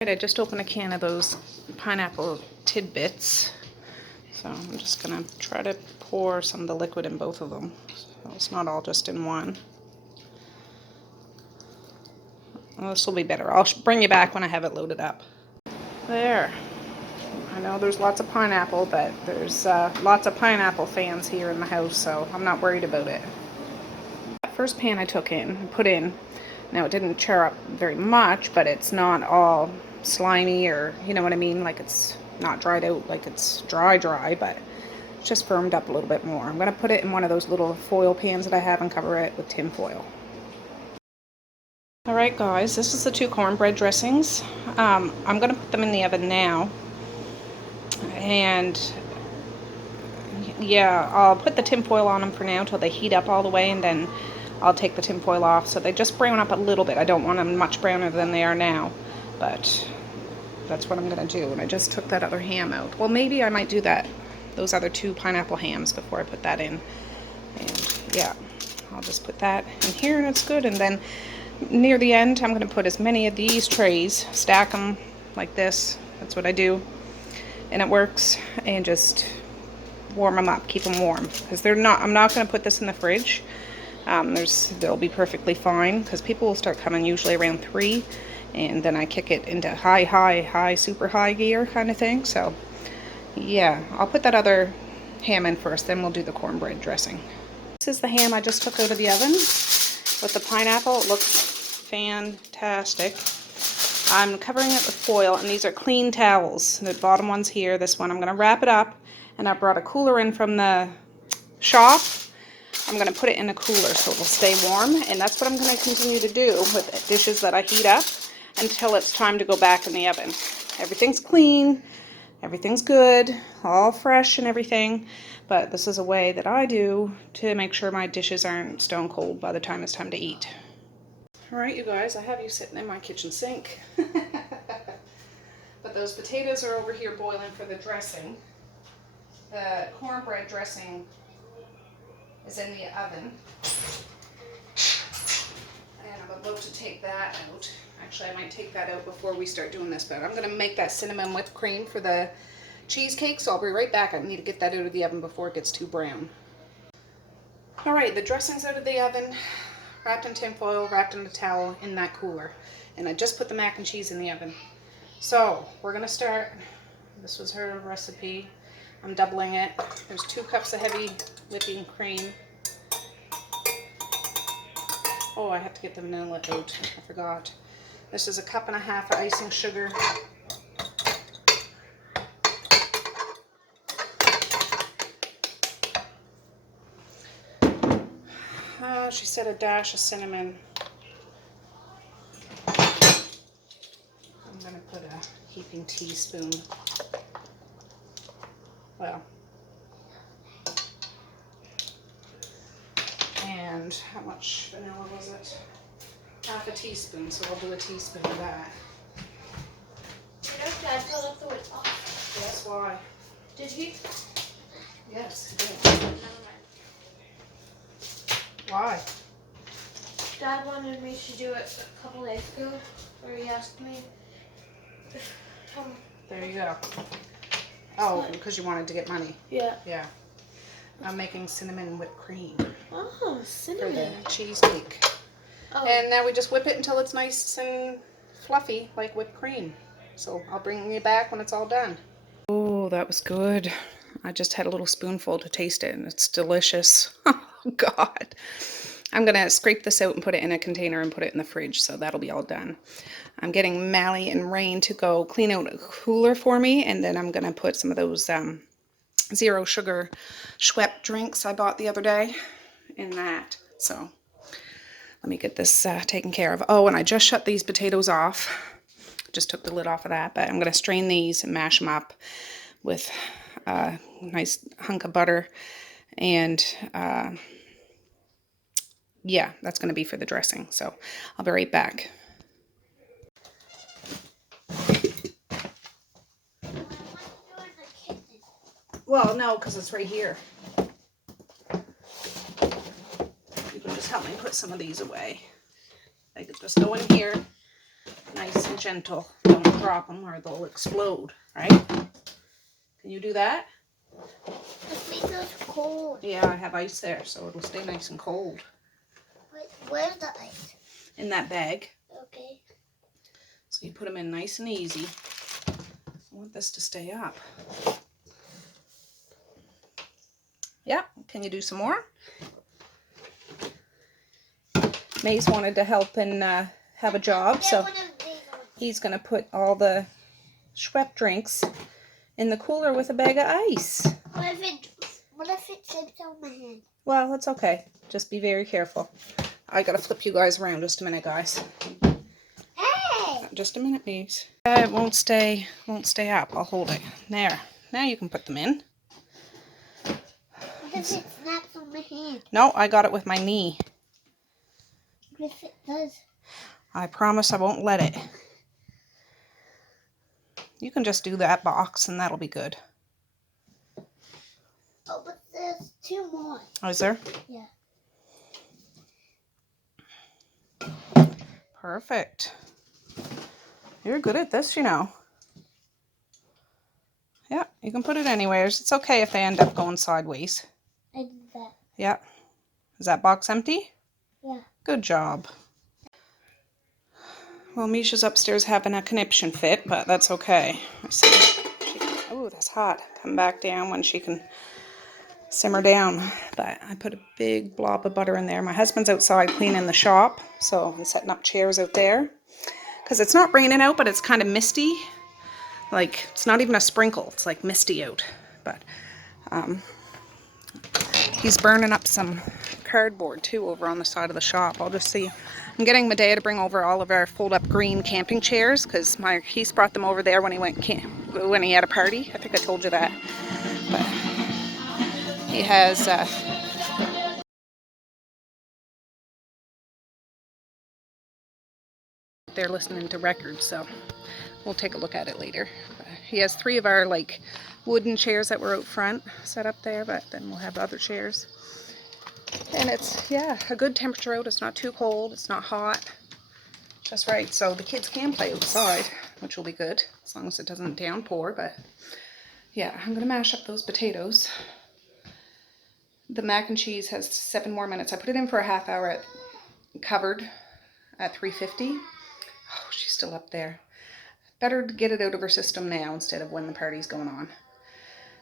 I just opened a can of those pineapple tidbits. So I'm just going to try to pour some of the liquid in both of them, so it's not all just in one. Well, this will be better. I'll bring you back when I have it loaded up. There. I know there's lots of pineapple, but there's lots of pineapple fans here in the house, so I'm not worried about it. That first pan I took in, put in, now it didn't char up very much, but it's not all slimy, or, you know what I mean, like it's not dried out like it's dry, but it's just firmed up a little bit more. I'm going to put it in one of those little foil pans that I have and cover it with tin foil. Alright guys, this is the 2 cornbread dressings. I'm going to put them in the oven now. And yeah, I'll put the tin foil on them for now until they heat up all the way, and then I'll take the tin foil off so they just brown up a little bit. I don't want them much browner than they are now, but that's what I'm going to do. And I just took that other ham out. Well, maybe I might do that, those other 2 pineapple hams, before I put that in. And yeah, I'll just put that in here and it's good. And then near the end, I'm going to put as many of these trays, stack them like this. That's what I do. And it works. And just warm them up, keep them warm. Because I'm not going to put this in the fridge. They'll be perfectly fine, because people will start coming usually around 3. And then I kick it into high, super high gear kind of thing. So yeah, I'll put that other ham in first, then we'll do the cornbread dressing. This is the ham I just took out of the oven. With the pineapple, it looks fantastic. I'm covering it with foil, and these are clean towels. The bottom one's here, this one. I'm going to wrap it up, and I brought a cooler in from the shop. I'm going to put it in a cooler so it will stay warm, and that's what I'm going to continue to do with dishes that I heat up until it's time to go back in the oven. Everything's clean, everything's good, all fresh and everything. But this is a way that I do to make sure my dishes aren't stone cold by the time it's time to eat. Alright you guys, I have you sitting in my kitchen sink. But those potatoes are over here boiling for the dressing. The cornbread dressing is in the oven. And I'm about to take that out. Actually, I might take that out before we start doing this, but I'm going to make that cinnamon whipped cream for the cheesecake, so I'll be right back. I need to get that out of the oven before it gets too brown. Alright, the dressing's out of the oven, wrapped in tin foil, wrapped in a towel in that cooler. And I just put the mac and cheese in the oven. So, we're going to start. This was her recipe. I'm doubling it. There's 2 cups of heavy whipping cream. Oh, I have to get the vanilla out. I forgot. This is 1.5 cups of icing sugar. She said a dash of cinnamon. I'm going to put a heaping teaspoon. Well, and how much vanilla was it? 1/2 teaspoon, so I'll do a teaspoon of that. Dad filled up the whip. Guess why? Did he? Yes, he did. Never mind. Why? Dad wanted me to do it a couple days ago, or he asked me. There you go. Oh, because you wanted to get money. Yeah. Yeah. I'm making cinnamon whipped cream Oh, for the cinnamon. cheesecake. Oh. And now we just whip it until it's nice and fluffy, like whipped cream. So I'll bring you back when it's all done. Oh, that was good. I just had a little spoonful to taste it, and it's delicious. Oh, God. I'm going to scrape this out and put it in a container and put it in the fridge, so that'll be all done. I'm getting Mally and Rain to go clean out a cooler for me, and then I'm going to put some of those zero sugar Schweppes drinks I bought the other day in that. So let me get this taken care of. Oh, and I just shut these potatoes off. Just took the lid off of that, but I'm going to strain these and mash them up with a nice hunk of butter. And yeah, that's going to be for the dressing. So I'll be right back. Well, no, because it's right here. You can just help me put some of these away. They could just go in here, nice and gentle. Don't drop them or they'll explode, right? Can you do that? This makes us cold. Yeah, I have ice there, so it'll stay nice and cold. Where's the ice? In that bag. Okay. So you put them in nice and easy. I want this to stay up. Yeah, can you do some more? Maze wanted to help and have a job, so he's going to put all the Schweppes drinks in the cooler with a bag of ice. What if it slips on my hand? Well, it's okay. Just be very careful. I gotta flip you guys around just a minute, guys. Hey! Just a minute, please. It won't stay up. I'll hold it. There. Now you can put them in. What if it snaps on my hand? No, I got it with my knee. What if it does? I promise I won't let it. You can just do that box and that'll be good. Oh, but there's 2 more. Oh, is there? Yeah. Perfect. You're good at this, you know. Yeah, you can put it anywheres. It's okay if they end up going sideways. I did that. Yeah. Is that box empty? Yeah. Good job. Well, Misha's upstairs having a conniption fit, but that's okay. Oh, that's hot. Come back down when she can simmer down. But I put a big blob of butter in there. My husband's outside cleaning the shop, so I'm setting up chairs out there. Because it's not raining out, but it's kind of misty. Like, it's not even a sprinkle. It's like misty out. But he's burning up some cardboard too over on the side of the shop. I'll just see. I'm getting Medea to bring over all of our fold-up green camping chairs because he's brought them over there when he when he had a party. I think I told you that. But he has they're listening to records, so we'll take a look at it later. But he has 3 of our like wooden chairs that were out front set up there, but then we'll have other chairs. And it's, yeah, a good temperature out. It's not too cold. It's not hot. Just right. So the kids can play outside, which will be good, as long as it doesn't downpour. But yeah, I'm going to mash up those potatoes. The mac and cheese has 7 more minutes. I put it in for a half hour covered at 350. Oh, she's still up there. Better to get it out of her system now instead of when the party's going on.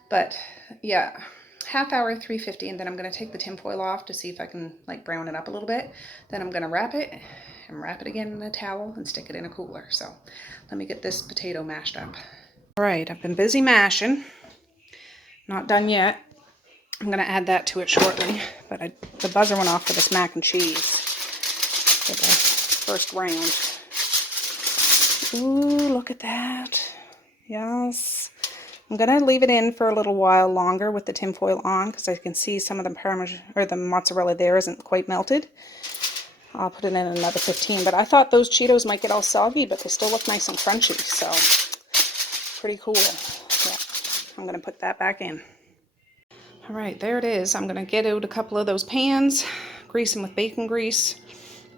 But yeah, half hour, 350, and then I'm going to take the tinfoil off to see if I can like brown it up a little bit. Then I'm going to wrap it and wrap it again in a towel and stick it in a cooler. So let me get this potato mashed up. All right, I've been busy mashing. Not done yet. I'm going to add that to it shortly, but the buzzer went off for this mac and cheese for the first round. Ooh, look at that. Yes. I'm going to leave it in for a little while longer with the tinfoil on because I can see some of the Parmesan or the mozzarella there isn't quite melted. I'll put it in another 15, but I thought those Cheetos might get all soggy, but they still look nice and crunchy, so pretty cool. Yeah, I'm going to put that back in. All right, there it is. I'm going to get out a couple of those pans, grease them with bacon grease,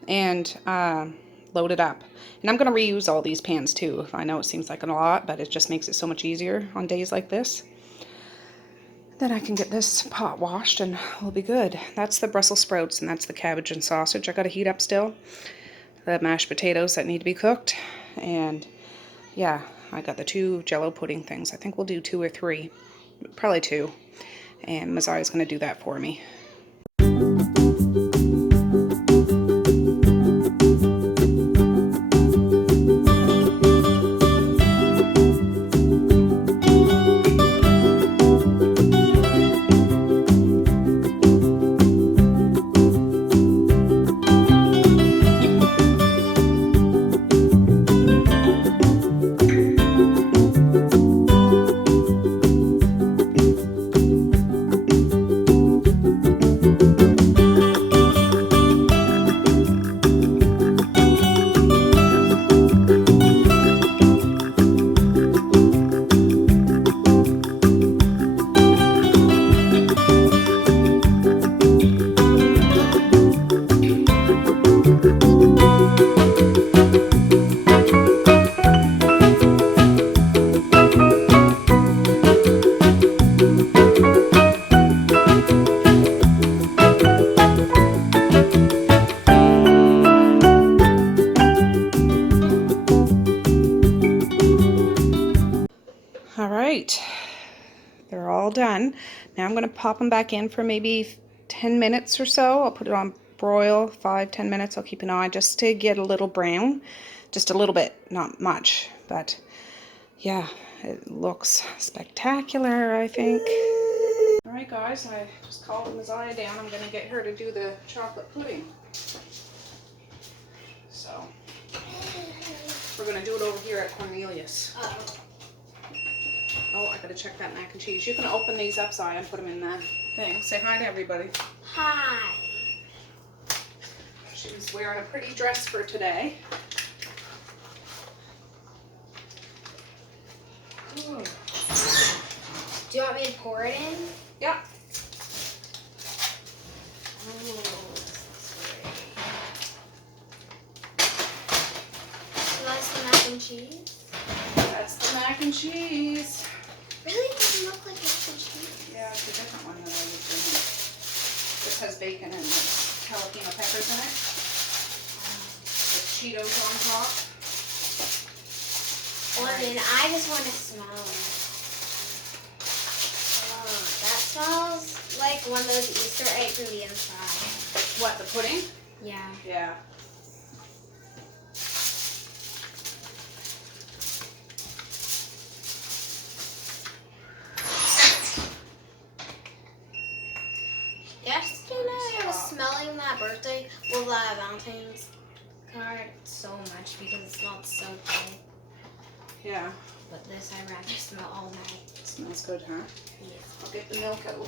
and load it up. And I'm going to reuse all these pans too. I know it seems like a lot, but it just makes it so much easier on days like this. Then I can get this pot washed and we'll be good. That's the Brussels sprouts and that's the cabbage and sausage I got to heat up still. The mashed potatoes that need to be cooked. And yeah, I got the 2 Jell-O pudding things. I think we'll do 2 or 3. Probably 2. And Mazaria's going to do that for me. All right, they're all done. Now I'm going to pop them back in for maybe 10 minutes or so. I'll put it on broil, 5-10 minutes. I'll keep an eye just to get a little brown, just a little bit, not much, but yeah, it looks spectacular, I think. All right, guys, I just called Maziah down. I'm going to get her to do the chocolate pudding. So we're going to do it over here at Cornelius. Oh, I gotta check that mac and cheese. You can open these up, Zaya, and put them in that thing. Say hi to everybody. Hi. She's wearing a pretty dress for today. Ooh. Do you want me to pour it in? Yeah. Oh, this looks great. So that's the mac and cheese? That's the mac and cheese. Really? It doesn't look like mac and cheese. Yeah, it's a different one than I was doing. This has bacon and jalapeno peppers in it. With Cheetos on top. Well, then I just want to smell it. Oh, that smells like one of those Easter eggs in the inside. What, the pudding? Yeah. Yeah. Yesterday I was smelling that birthday, well, that Valentine's card so much because it smelled so good. Yeah. But this I'd rather smell all night. It smells good, huh? Yeah. I'll get the milk out.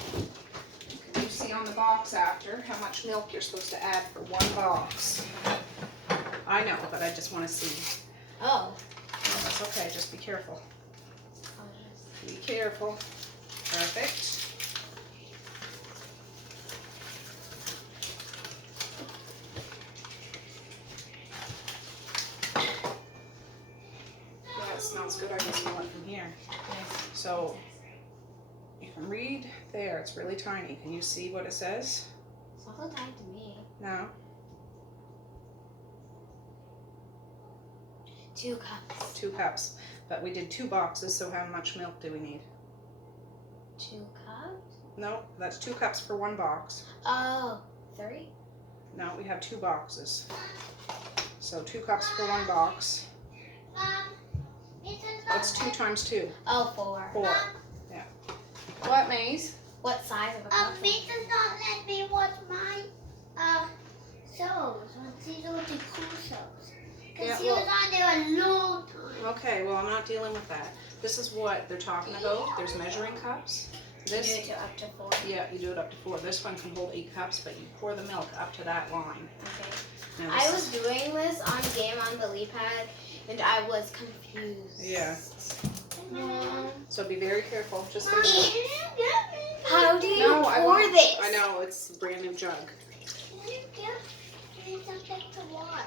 Can you see on the box after how much milk you're supposed to add for one box? I know, but I just want to see. Oh. No, that's okay. Just be careful. Be careful. Perfect. Yeah, it smells good. I can smell it from here. Yes. So you can read there. It's really tiny. Can you see what it says? It's not so tiny to me. No. 2 cups. 2 cups. But we did 2 boxes, so how much milk do we need? 2 cups? No, that's 2 cups for 1 box. Oh, 3? No, we have 2 boxes. So 2 cups for 1 box. That's 2 times 2. Oh, 4. 4. Yeah. What, Maze? What size of a cup? It does not let me watch my shows on these old cool shows. Because he was on there a long time. Okay, well, I'm not dealing with that. This is what they're talking about. There's measuring cups. You do it up to 4. Yeah, you do it up to 4. This one can hold 8 cups, but you pour the milk up to that line. Okay. Now I was doing this on Game on the Leap Pad, and I was confused. Yeah. So be very careful. Just How do you pour this? I know, it's a brand new jug. Need something to watch.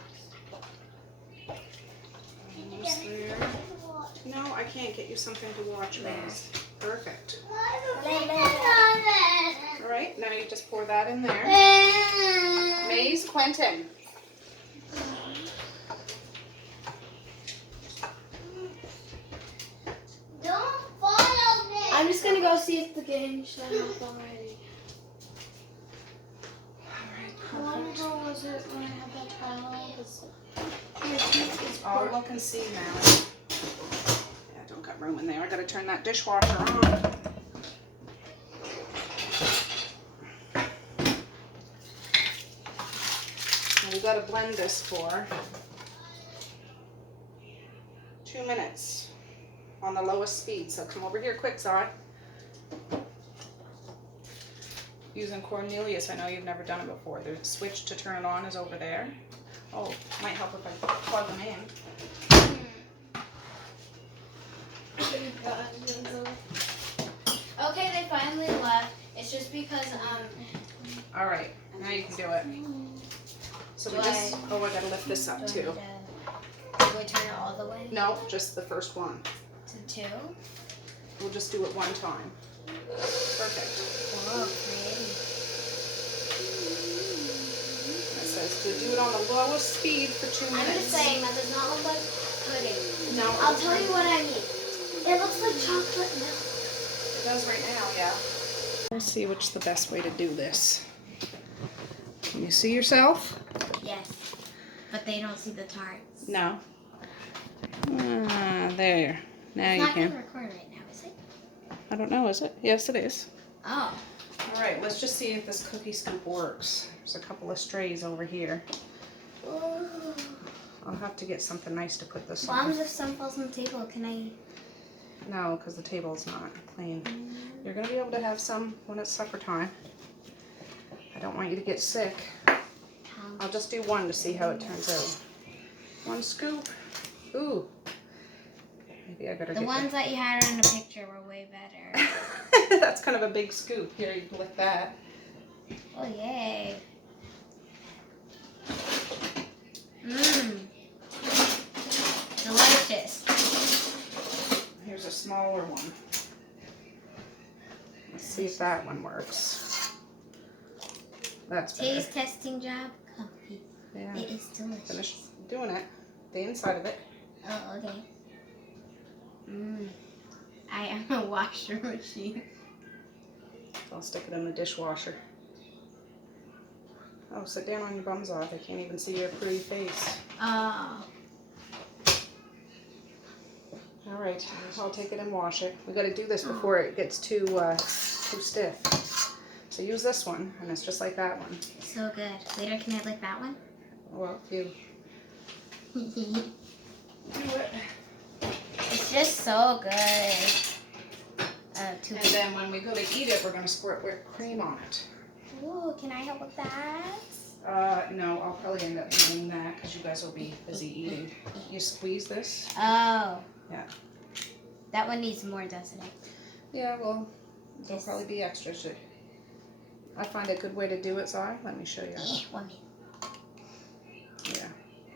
Almost there. No, I can't get you something to watch, Maze. Perfect. All right, now you just pour that in there. Maze, Quentin. Don't follow me. I'm just gonna go see if the game's shut off already. How long ago was it when I had that trial? Your tooth is I'll look and see now. Yeah, don't got room in there. I gotta turn that dishwasher on. Now we gotta blend this for 2 minutes on the lowest speed. So come over here quick, Zai. Using Cornelius, I know you've never done it before. The switch to turn it on is over there. Oh, might help if I plug them in. Okay, they finally left. It's just because All right, now you can do it. So we just, I gotta lift this up too. do we turn it all the way No, just the first one. to 2? We'll just do it one time. Perfect. Whoa, creative. It says to do it on the lowest speed for 2 minutes. I'm just saying that does not look like pudding. No, I'll tell you what I mean. It looks like chocolate milk. it does right now, yeah. We'll see which is the best way to do this. Can you see yourself? Yes, but they don't see the tarts. No. There. Now It's you not can. gonna record right now, is it? I don't know, is it? Yes, it is. Oh. All right, let's just see if this cookie scoop works. There's a couple of strays over here. I'll have to get something nice to put this on. Moms, if some falls on the table, can I? No, because the table's not clean. You're going to be able to have some when it's supper time. I don't want you to get sick. I'll just do one to see how it turns out. 1 scoop. Ooh. Maybe I better The get ones that you had in the picture were way better. That's kind of a big scoop. Here, you can lick that. Oh, yay. Mmm. Delicious. Here's a smaller one. Let's see if that one works. That's better. Taste testing job complete. Yeah. It is delicious. Finish doing it. The inside of it. Oh, okay. Mmm. I am a washer machine. So I'll stick it in the dishwasher. Oh, sit down on your bums off. I can't even see your pretty face. Oh. All right, I'll take it and wash it. We got to do this before it gets too stiff. So use this one, and it's just like that one. So good. Later, can I lick that one? Well, if you do it. It's just so good. And then when we go to eat it, we're going to squirt whipped cream on it. Ooh, can I help with that? No, I'll probably end up doing that because you guys will be busy eating. You squeeze this. Oh. Yeah. That one needs more, doesn't it? Yeah, well, there'll Yes. probably be extras. I find a good way to do it, Zara. Let me show you. 1 minute. Yeah.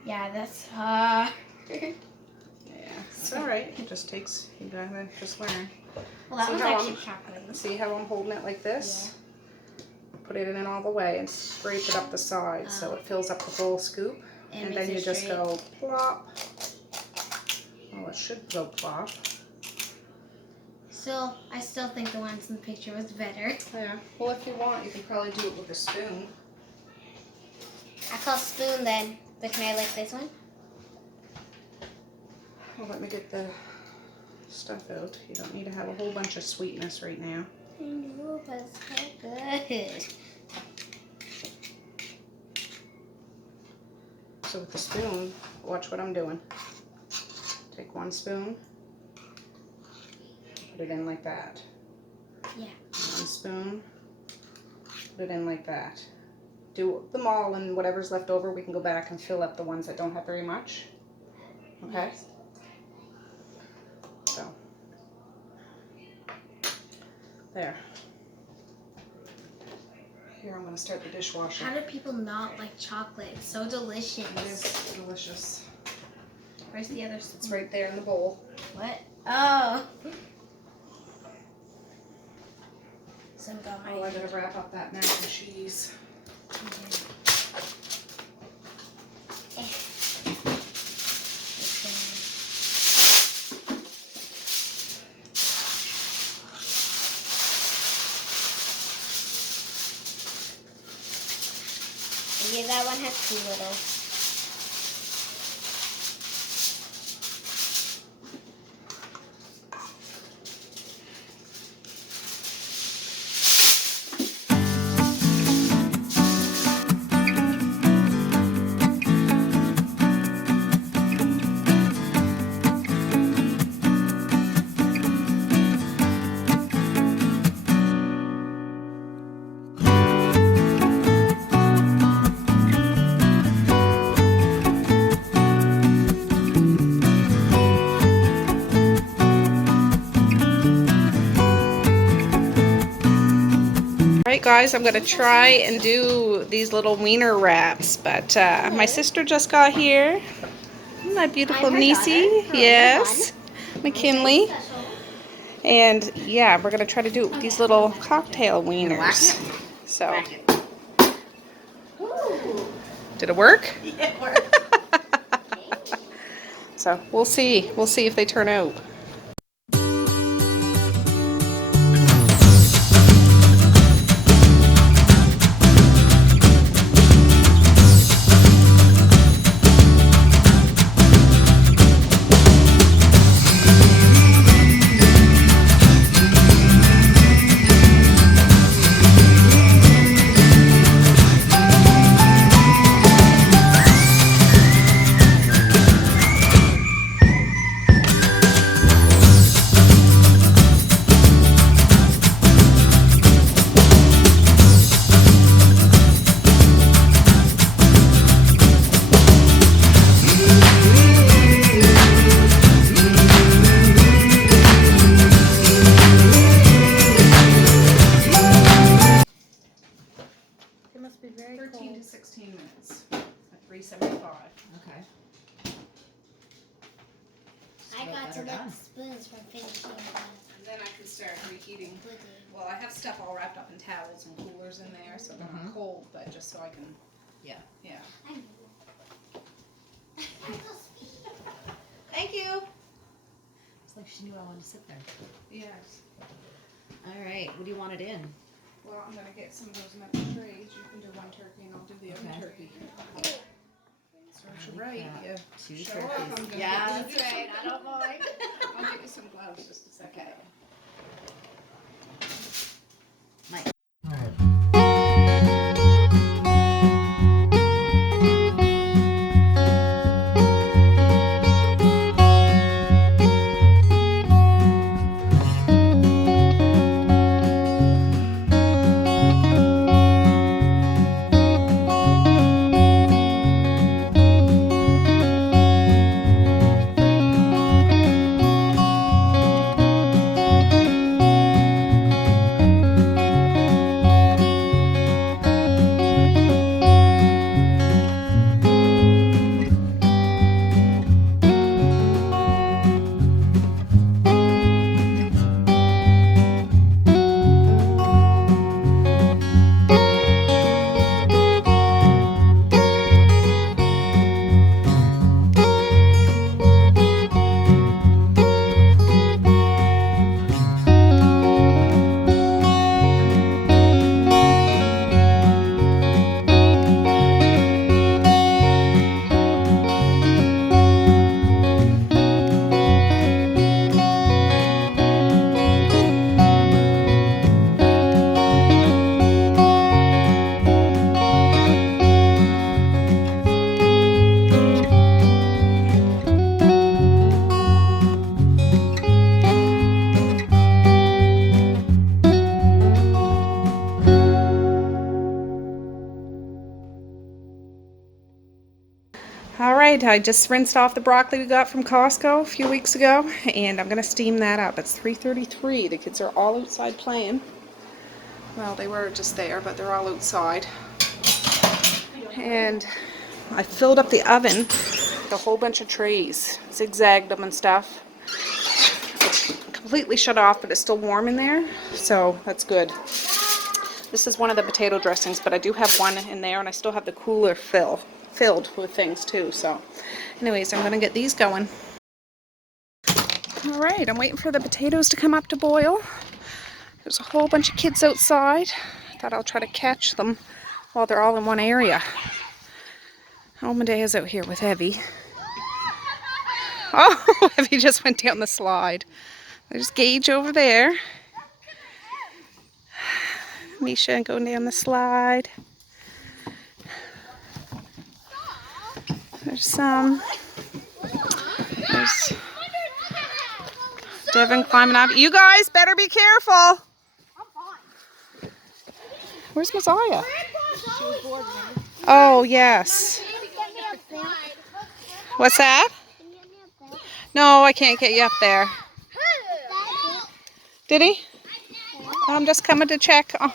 Yeah, that's Yeah. It's all right. It just takes, you gotta just learn. Well, that See one's how actually I'm- chocolate. See how I'm holding it like this? Put it in all the way and scrape it up the side so it fills up the whole scoop. And then you just go plop. Oh, it should go plop. I still think the ones in the picture was better. Yeah. Well, if you want, you can probably do it with a spoon. I call spoon then, but can I lick this one? Well, let me get the stuff out. You don't need to have a whole bunch of sweetness right now. I know, but it's so good. So with the spoon, watch what I'm doing. Take one spoon, put it in like that. Yeah. One spoon, put it in like that. Do them all, and whatever's left over, we can go back and fill up the ones that don't have very much. Okay? Yes. So, there. Here, I'm gonna start the dishwasher. How do people not like chocolate? It's so delicious. It is delicious. Where's the other It's spoon? right there in the bowl. What? Oh. Some got my Oh, I gotta wrap up that mac and cheese. Yeah, that one has too little. Alright guys, I'm gonna try and do these little wiener wraps, but my sister just got here. My beautiful I'm her niecey, daughter, her yes, McKinley. And yeah, we're gonna try to do these little cocktail wieners. So, did it work? Yeah, it worked. So we'll see. We'll see if they turn out. It must be very 13 cold. to 16 minutes at 375. Okay. I got to Better done. lick spoons from finishing that. And then I can start reheating. pudding. Well, I have stuff all wrapped up in towels and coolers in there, so they're not cold, but just so I can. Yeah. Yeah. I know. Thank you. It's like she knew I wanted to sit there. Yes. All right. What do you want it in? Well, I'm gonna get some of those metal trays. You can do one turkey, and I'll do the other Okay. turkey. Serves you right. got You two show up, I'm turkeys. gonna Yeah, get that's right. I don't mind. I'll get you some gloves just a second. Okay. right, I just rinsed off the broccoli we got from Costco a few weeks ago, and I'm going to steam that up. It's 3:33. The kids are all outside playing. Well, they were just there, but they're all outside. And I filled up the oven with a whole bunch of trays, zigzagged them and stuff. It's completely shut off, but it's still warm in there, so that's good. This is one of the potato dressings, but I do have one in there, and I still have the cooler filled with things too. So anyways, I'm gonna get these going. All right, I'm waiting for the potatoes to come up to boil. There's a whole bunch of kids outside. I thought I'll try to catch them while they're all in one area. Almadea's out here with Evie. Oh, Evie just went down the slide. There's Gage over there. Misha going down the slide. There's Devin climbing up. You guys better be careful. Where's Messiah? Oh, yes. What's that? No, I can't get you up there. Did he? I'm just coming to check. Oh,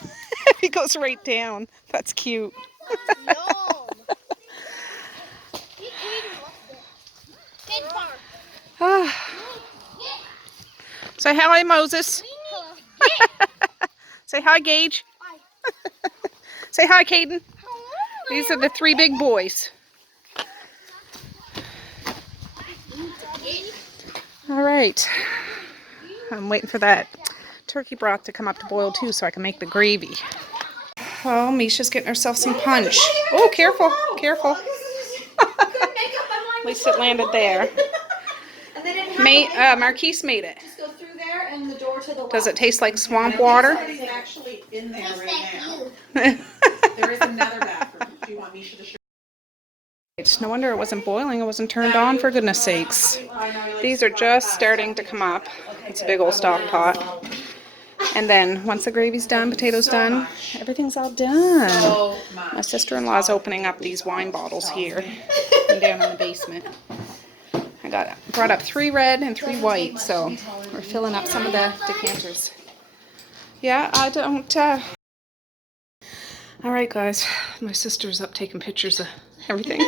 he goes right down. That's cute. Say hi, Moses. Say hi, Gage. Say hi, Caden. These are the three big boys. All right. I'm waiting for that turkey broth to come up to boil too so I can make the gravy. Oh, Misha's getting herself some punch. Oh, careful, careful. At least it landed there. Marquise made it. Just go through there and the door to the left. Does it taste like swamp water? It's actually in there right now. There is another bathroom. Do you want Misha to show? No wonder it wasn't boiling. It wasn't turned on, for goodness sakes. These are just starting to come up. It's a big old stock pot. And then once the gravy's done, potatoes done, everything's all done. My sister-in-law's opening up these wine bottles here and down in the basement. I brought up 3 red and 3 white, so we're filling up some of the decanters. Yeah, I don't, All right, guys, my sister's up taking pictures of everything.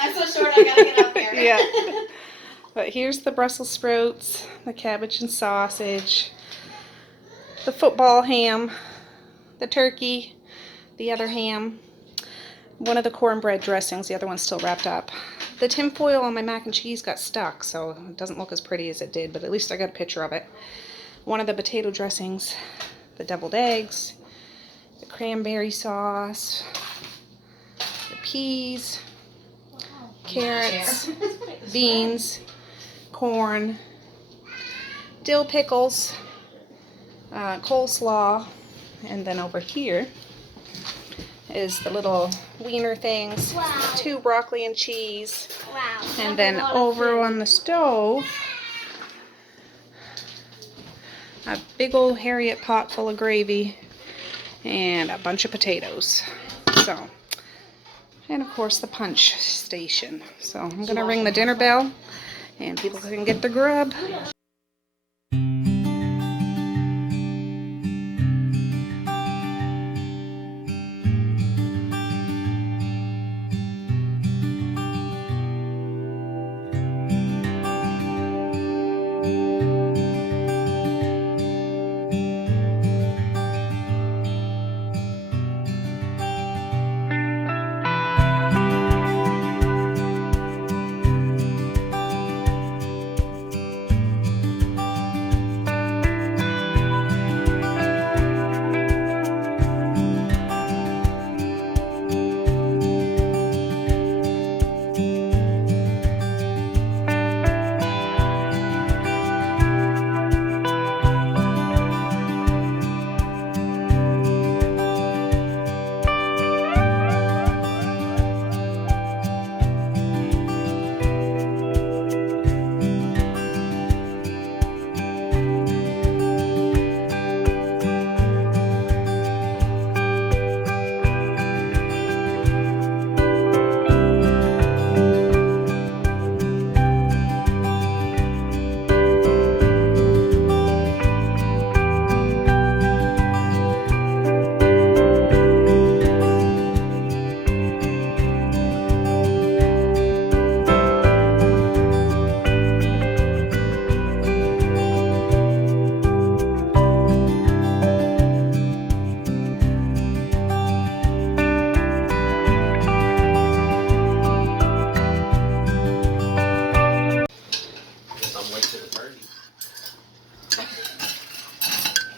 I'm so short, I gotta get up there. Yeah. But here's the Brussels sprouts, the cabbage and sausage, the football ham, the turkey, the other ham, one of the cornbread dressings, the other one's still wrapped up. The tin foil on my mac and cheese got stuck, so it doesn't look as pretty as it did, but at least I got a picture of it. One of the potato dressings, the deviled eggs, the cranberry sauce, the peas, carrots, beans, corn, dill pickles, coleslaw, and then over here is the little wiener things, 2 broccoli and cheese, and then over on the stove, a big old Harriet pot full of gravy and a bunch of potatoes. So, and of course the punch station. So I'm gonna ring the dinner bell and people can get the grub.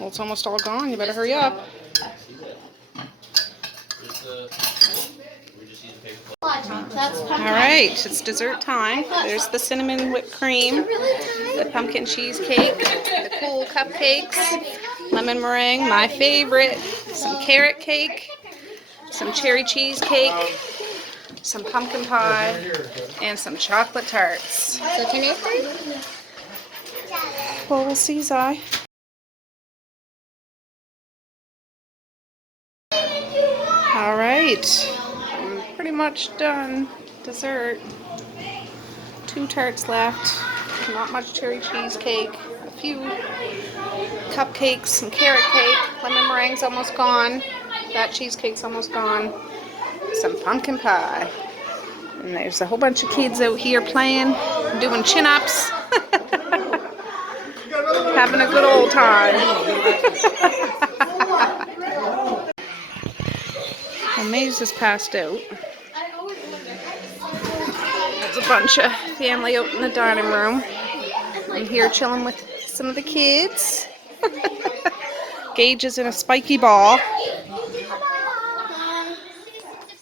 Well, it's almost all gone. You better hurry up. Alright, it's dessert time. There's the cinnamon whipped cream, the pumpkin cheesecake, the cool cupcakes, lemon meringue, my favorite, some carrot cake, some cherry cheesecake, some pumpkin pie, and some chocolate tarts. So can I start? Well, we'll see, Zai. Alright, I'm pretty much done. Dessert. 2 tarts left. Not much cherry cheesecake. A few cupcakes, some carrot cake. Lemon meringue's almost gone. That cheesecake's almost gone. Some pumpkin pie. And there's a whole bunch of kids out here playing, doing chin-ups. Having a good old time. Well, Maze is passed out. There's a bunch of family out in the dining room. I'm here chilling with some of the kids. Gage is in a spiky ball.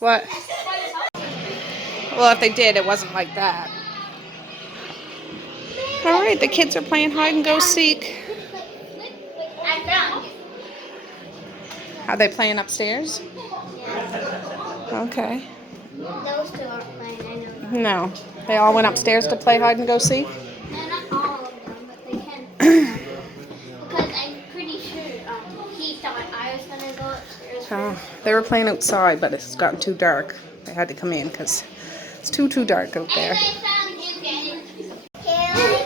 What? Well, if they did, it wasn't like that. Alright, the kids are playing hide and go seek. Are they playing upstairs? Okay. Those two aren't playing, I know that. No. They all went upstairs to play hide and go seek? No, not all of them, but they can. Because I'm pretty sure he thought I was going to go upstairs first. They were playing outside, but it's gotten too dark. They had to come in because it's too dark out there. And I found you, Kenny. Here I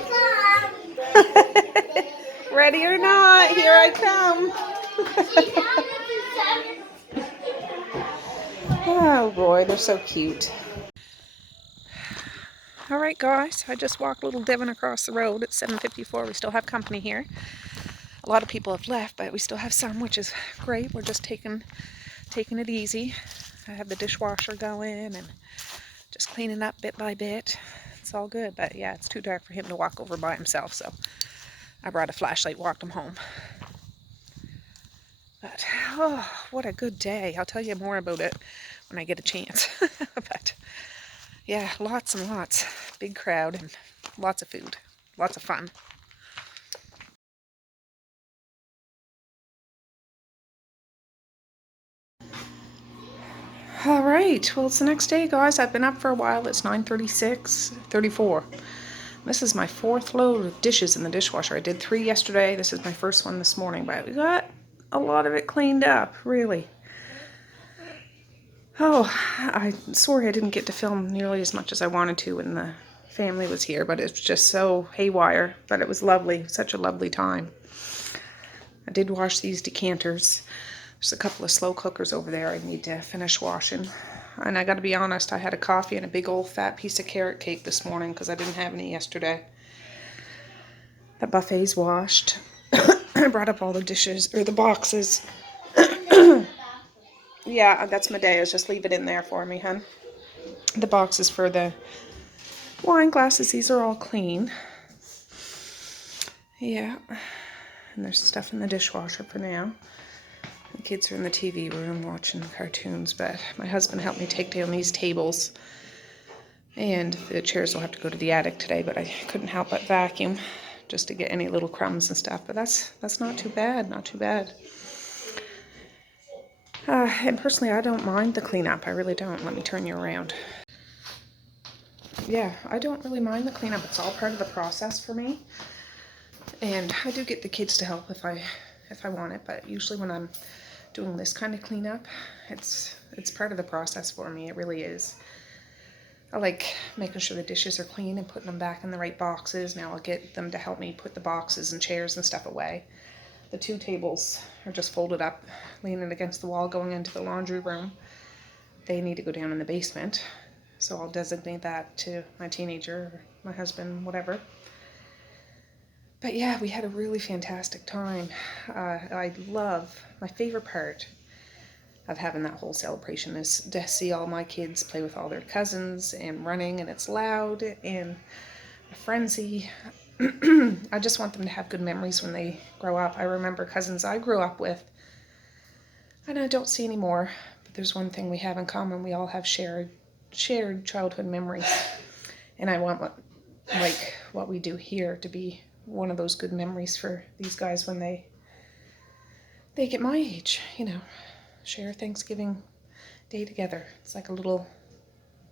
come. Ready or not, here I come. Oh boy, they're so cute. Alright guys, I just walked little Devin across the road. It's 7:54. We still have company here. A lot of people have left, but we still have some, which is great. We're just taking it easy. I have the dishwasher going and just cleaning up bit by bit. It's all good, but yeah, it's too dark for him to walk over by himself, so I brought a flashlight, walked him home. But, oh, what a good day. I'll tell you more about it when I get a chance. But, yeah, lots and lots. Big crowd and lots of food. Lots of fun. Alright, well, it's the next day, guys. I've been up for a while. It's 9:34. This is my 4th load of dishes in the dishwasher. I did 3 yesterday. This is my first one this morning, but we got a lot of it cleaned up, really. Oh, I'm sorry I didn't get to film nearly as much as I wanted to when the family was here, but it's just so haywire. But it was lovely, such a lovely time. I did wash these decanters. There's a couple of slow cookers over there I need to finish washing. And I gotta be honest, I had a coffee and a big old fat piece of carrot cake this morning because I didn't have any yesterday. The buffet's washed. I brought up all the dishes, or the boxes. Yeah, that's Medea's. Just leave it in there for me, hun. The boxes for the wine glasses, these are all clean. Yeah. And there's stuff in the dishwasher for now. The kids are in the TV room watching cartoons, but my husband helped me take down these tables. And the chairs will have to go to the attic today, but I couldn't help but vacuum just to get any little crumbs and stuff. But that's not too bad, not too bad. And personally, I don't mind the cleanup. I really don't. Let me turn you around. Yeah, I don't really mind the cleanup. It's all part of the process for me. And I do get the kids to help if I want it, but usually when I'm doing this kind of cleanup, it's part of the process for me. It really is. I like making sure the dishes are clean and putting them back in the right boxes. Now I'll get them to help me put the boxes and chairs and stuff away. The 2 tables are just folded up, leaning against the wall going into the laundry room. They need to go down in the basement, so I'll designate that to my teenager, or my husband, whatever. But yeah, we had a really fantastic time. I love, my favorite part of having that whole celebration is to see all my kids play with all their cousins and running, and it's loud and a frenzy. I just want them to have good memories when they grow up. I remember cousins I grew up with, and I don't see anymore, but there's one thing we have in common. We all have shared childhood memories. And I want what we do here to be one of those good memories for these guys when they get my age, you know, share Thanksgiving Day together. It's like a little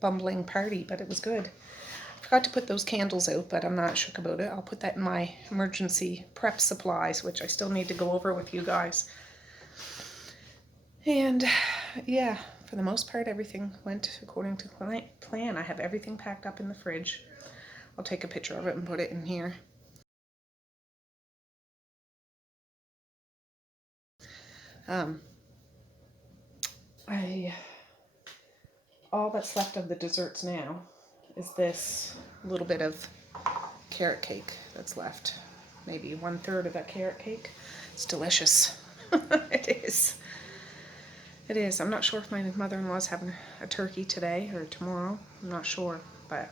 bumbling party, but it was good. I forgot to put those candles out, but I'm not shook about it. I'll put that in my emergency prep supplies, which I still need to go over with you guys. And yeah, for the most part, everything went according to plan. I have everything packed up in the fridge. I'll take a picture of it and put it in here. All that's left of the desserts now is this little bit of carrot cake that's left. Maybe 1/3 of that carrot cake. It's delicious. It is. It is. I'm not sure if my mother-in-law's having a turkey today or tomorrow. I'm not sure. But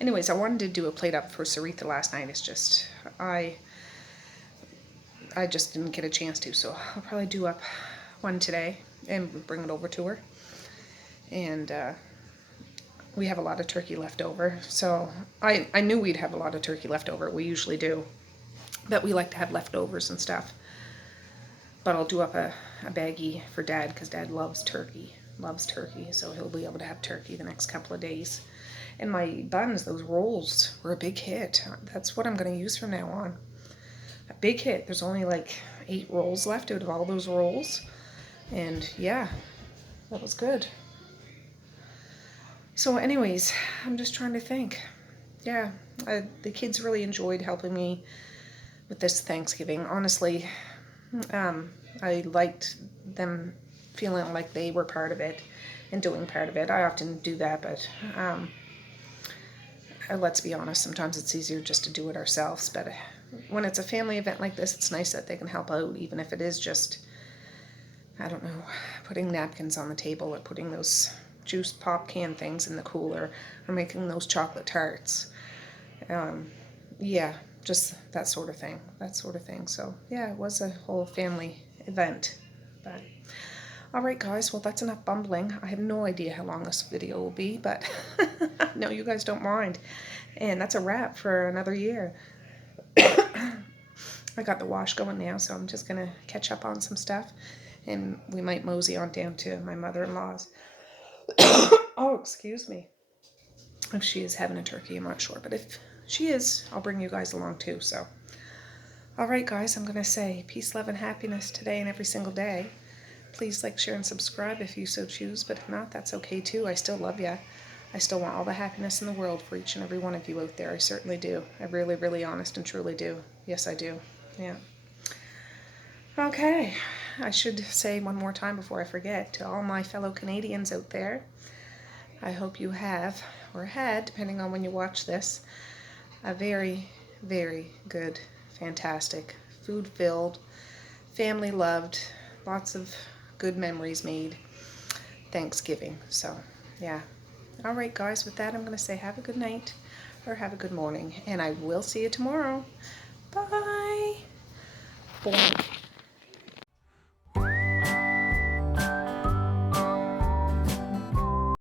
anyways, I wanted to do a plate up for Saritha last night. It's just, I just didn't get a chance to. So I'll probably do up one today and bring it over to her. And we have a lot of turkey left over. So I knew we'd have a lot of turkey left over. We usually do. But we like to have leftovers and stuff. But I'll do up a baggie for Dad because Dad loves turkey. So he'll be able to have turkey the next couple of days. And my buns, those rolls, were a big hit. That's what I'm going to use from now on. A big hit. There's only like 8 rolls left out of all those rolls. And yeah, that was good. So anyways, I'm just trying to think. Yeah, the kids really enjoyed helping me with this Thanksgiving. Honestly, I liked them feeling like they were part of it and doing part of it. I often do that, but let's be honest, sometimes it's easier just to do it ourselves. But when it's a family event like this, it's nice that they can help out, even if it is just, I don't know, putting napkins on the table or putting those juice pop can things in the cooler or making those chocolate tarts. Yeah, just that sort of thing. So yeah, it was a whole family event. But all right, guys, well, that's enough bumbling. I have no idea how long this video will be, but no, you guys don't mind. And that's a wrap for another year. I got the wash going now, so I'm just gonna catch up on some stuff, and we might mosey on down to my mother-in-law's. Oh, excuse me. If she is having a turkey, I'm not sure, but if she is, I'll bring you guys along too. So all right, guys, I'm gonna say peace, love, and happiness today and every single day. Please like, share, and subscribe if you so choose, but if not, that's okay too. I still love you. I still want all the happiness in the world for each and every one of you out there. I certainly do. I really, really honest and truly do. Yes, I do. Yeah. Okay, I should say one more time before I forget, to all my fellow Canadians out there, I hope you have, or had, depending on when you watch this, a very, very good, fantastic, food-filled, family-loved, lots of good memories made Thanksgiving. So, yeah. All right, guys, with that, I'm going to say have a good night or have a good morning, and I will see you tomorrow. Bye. Boink.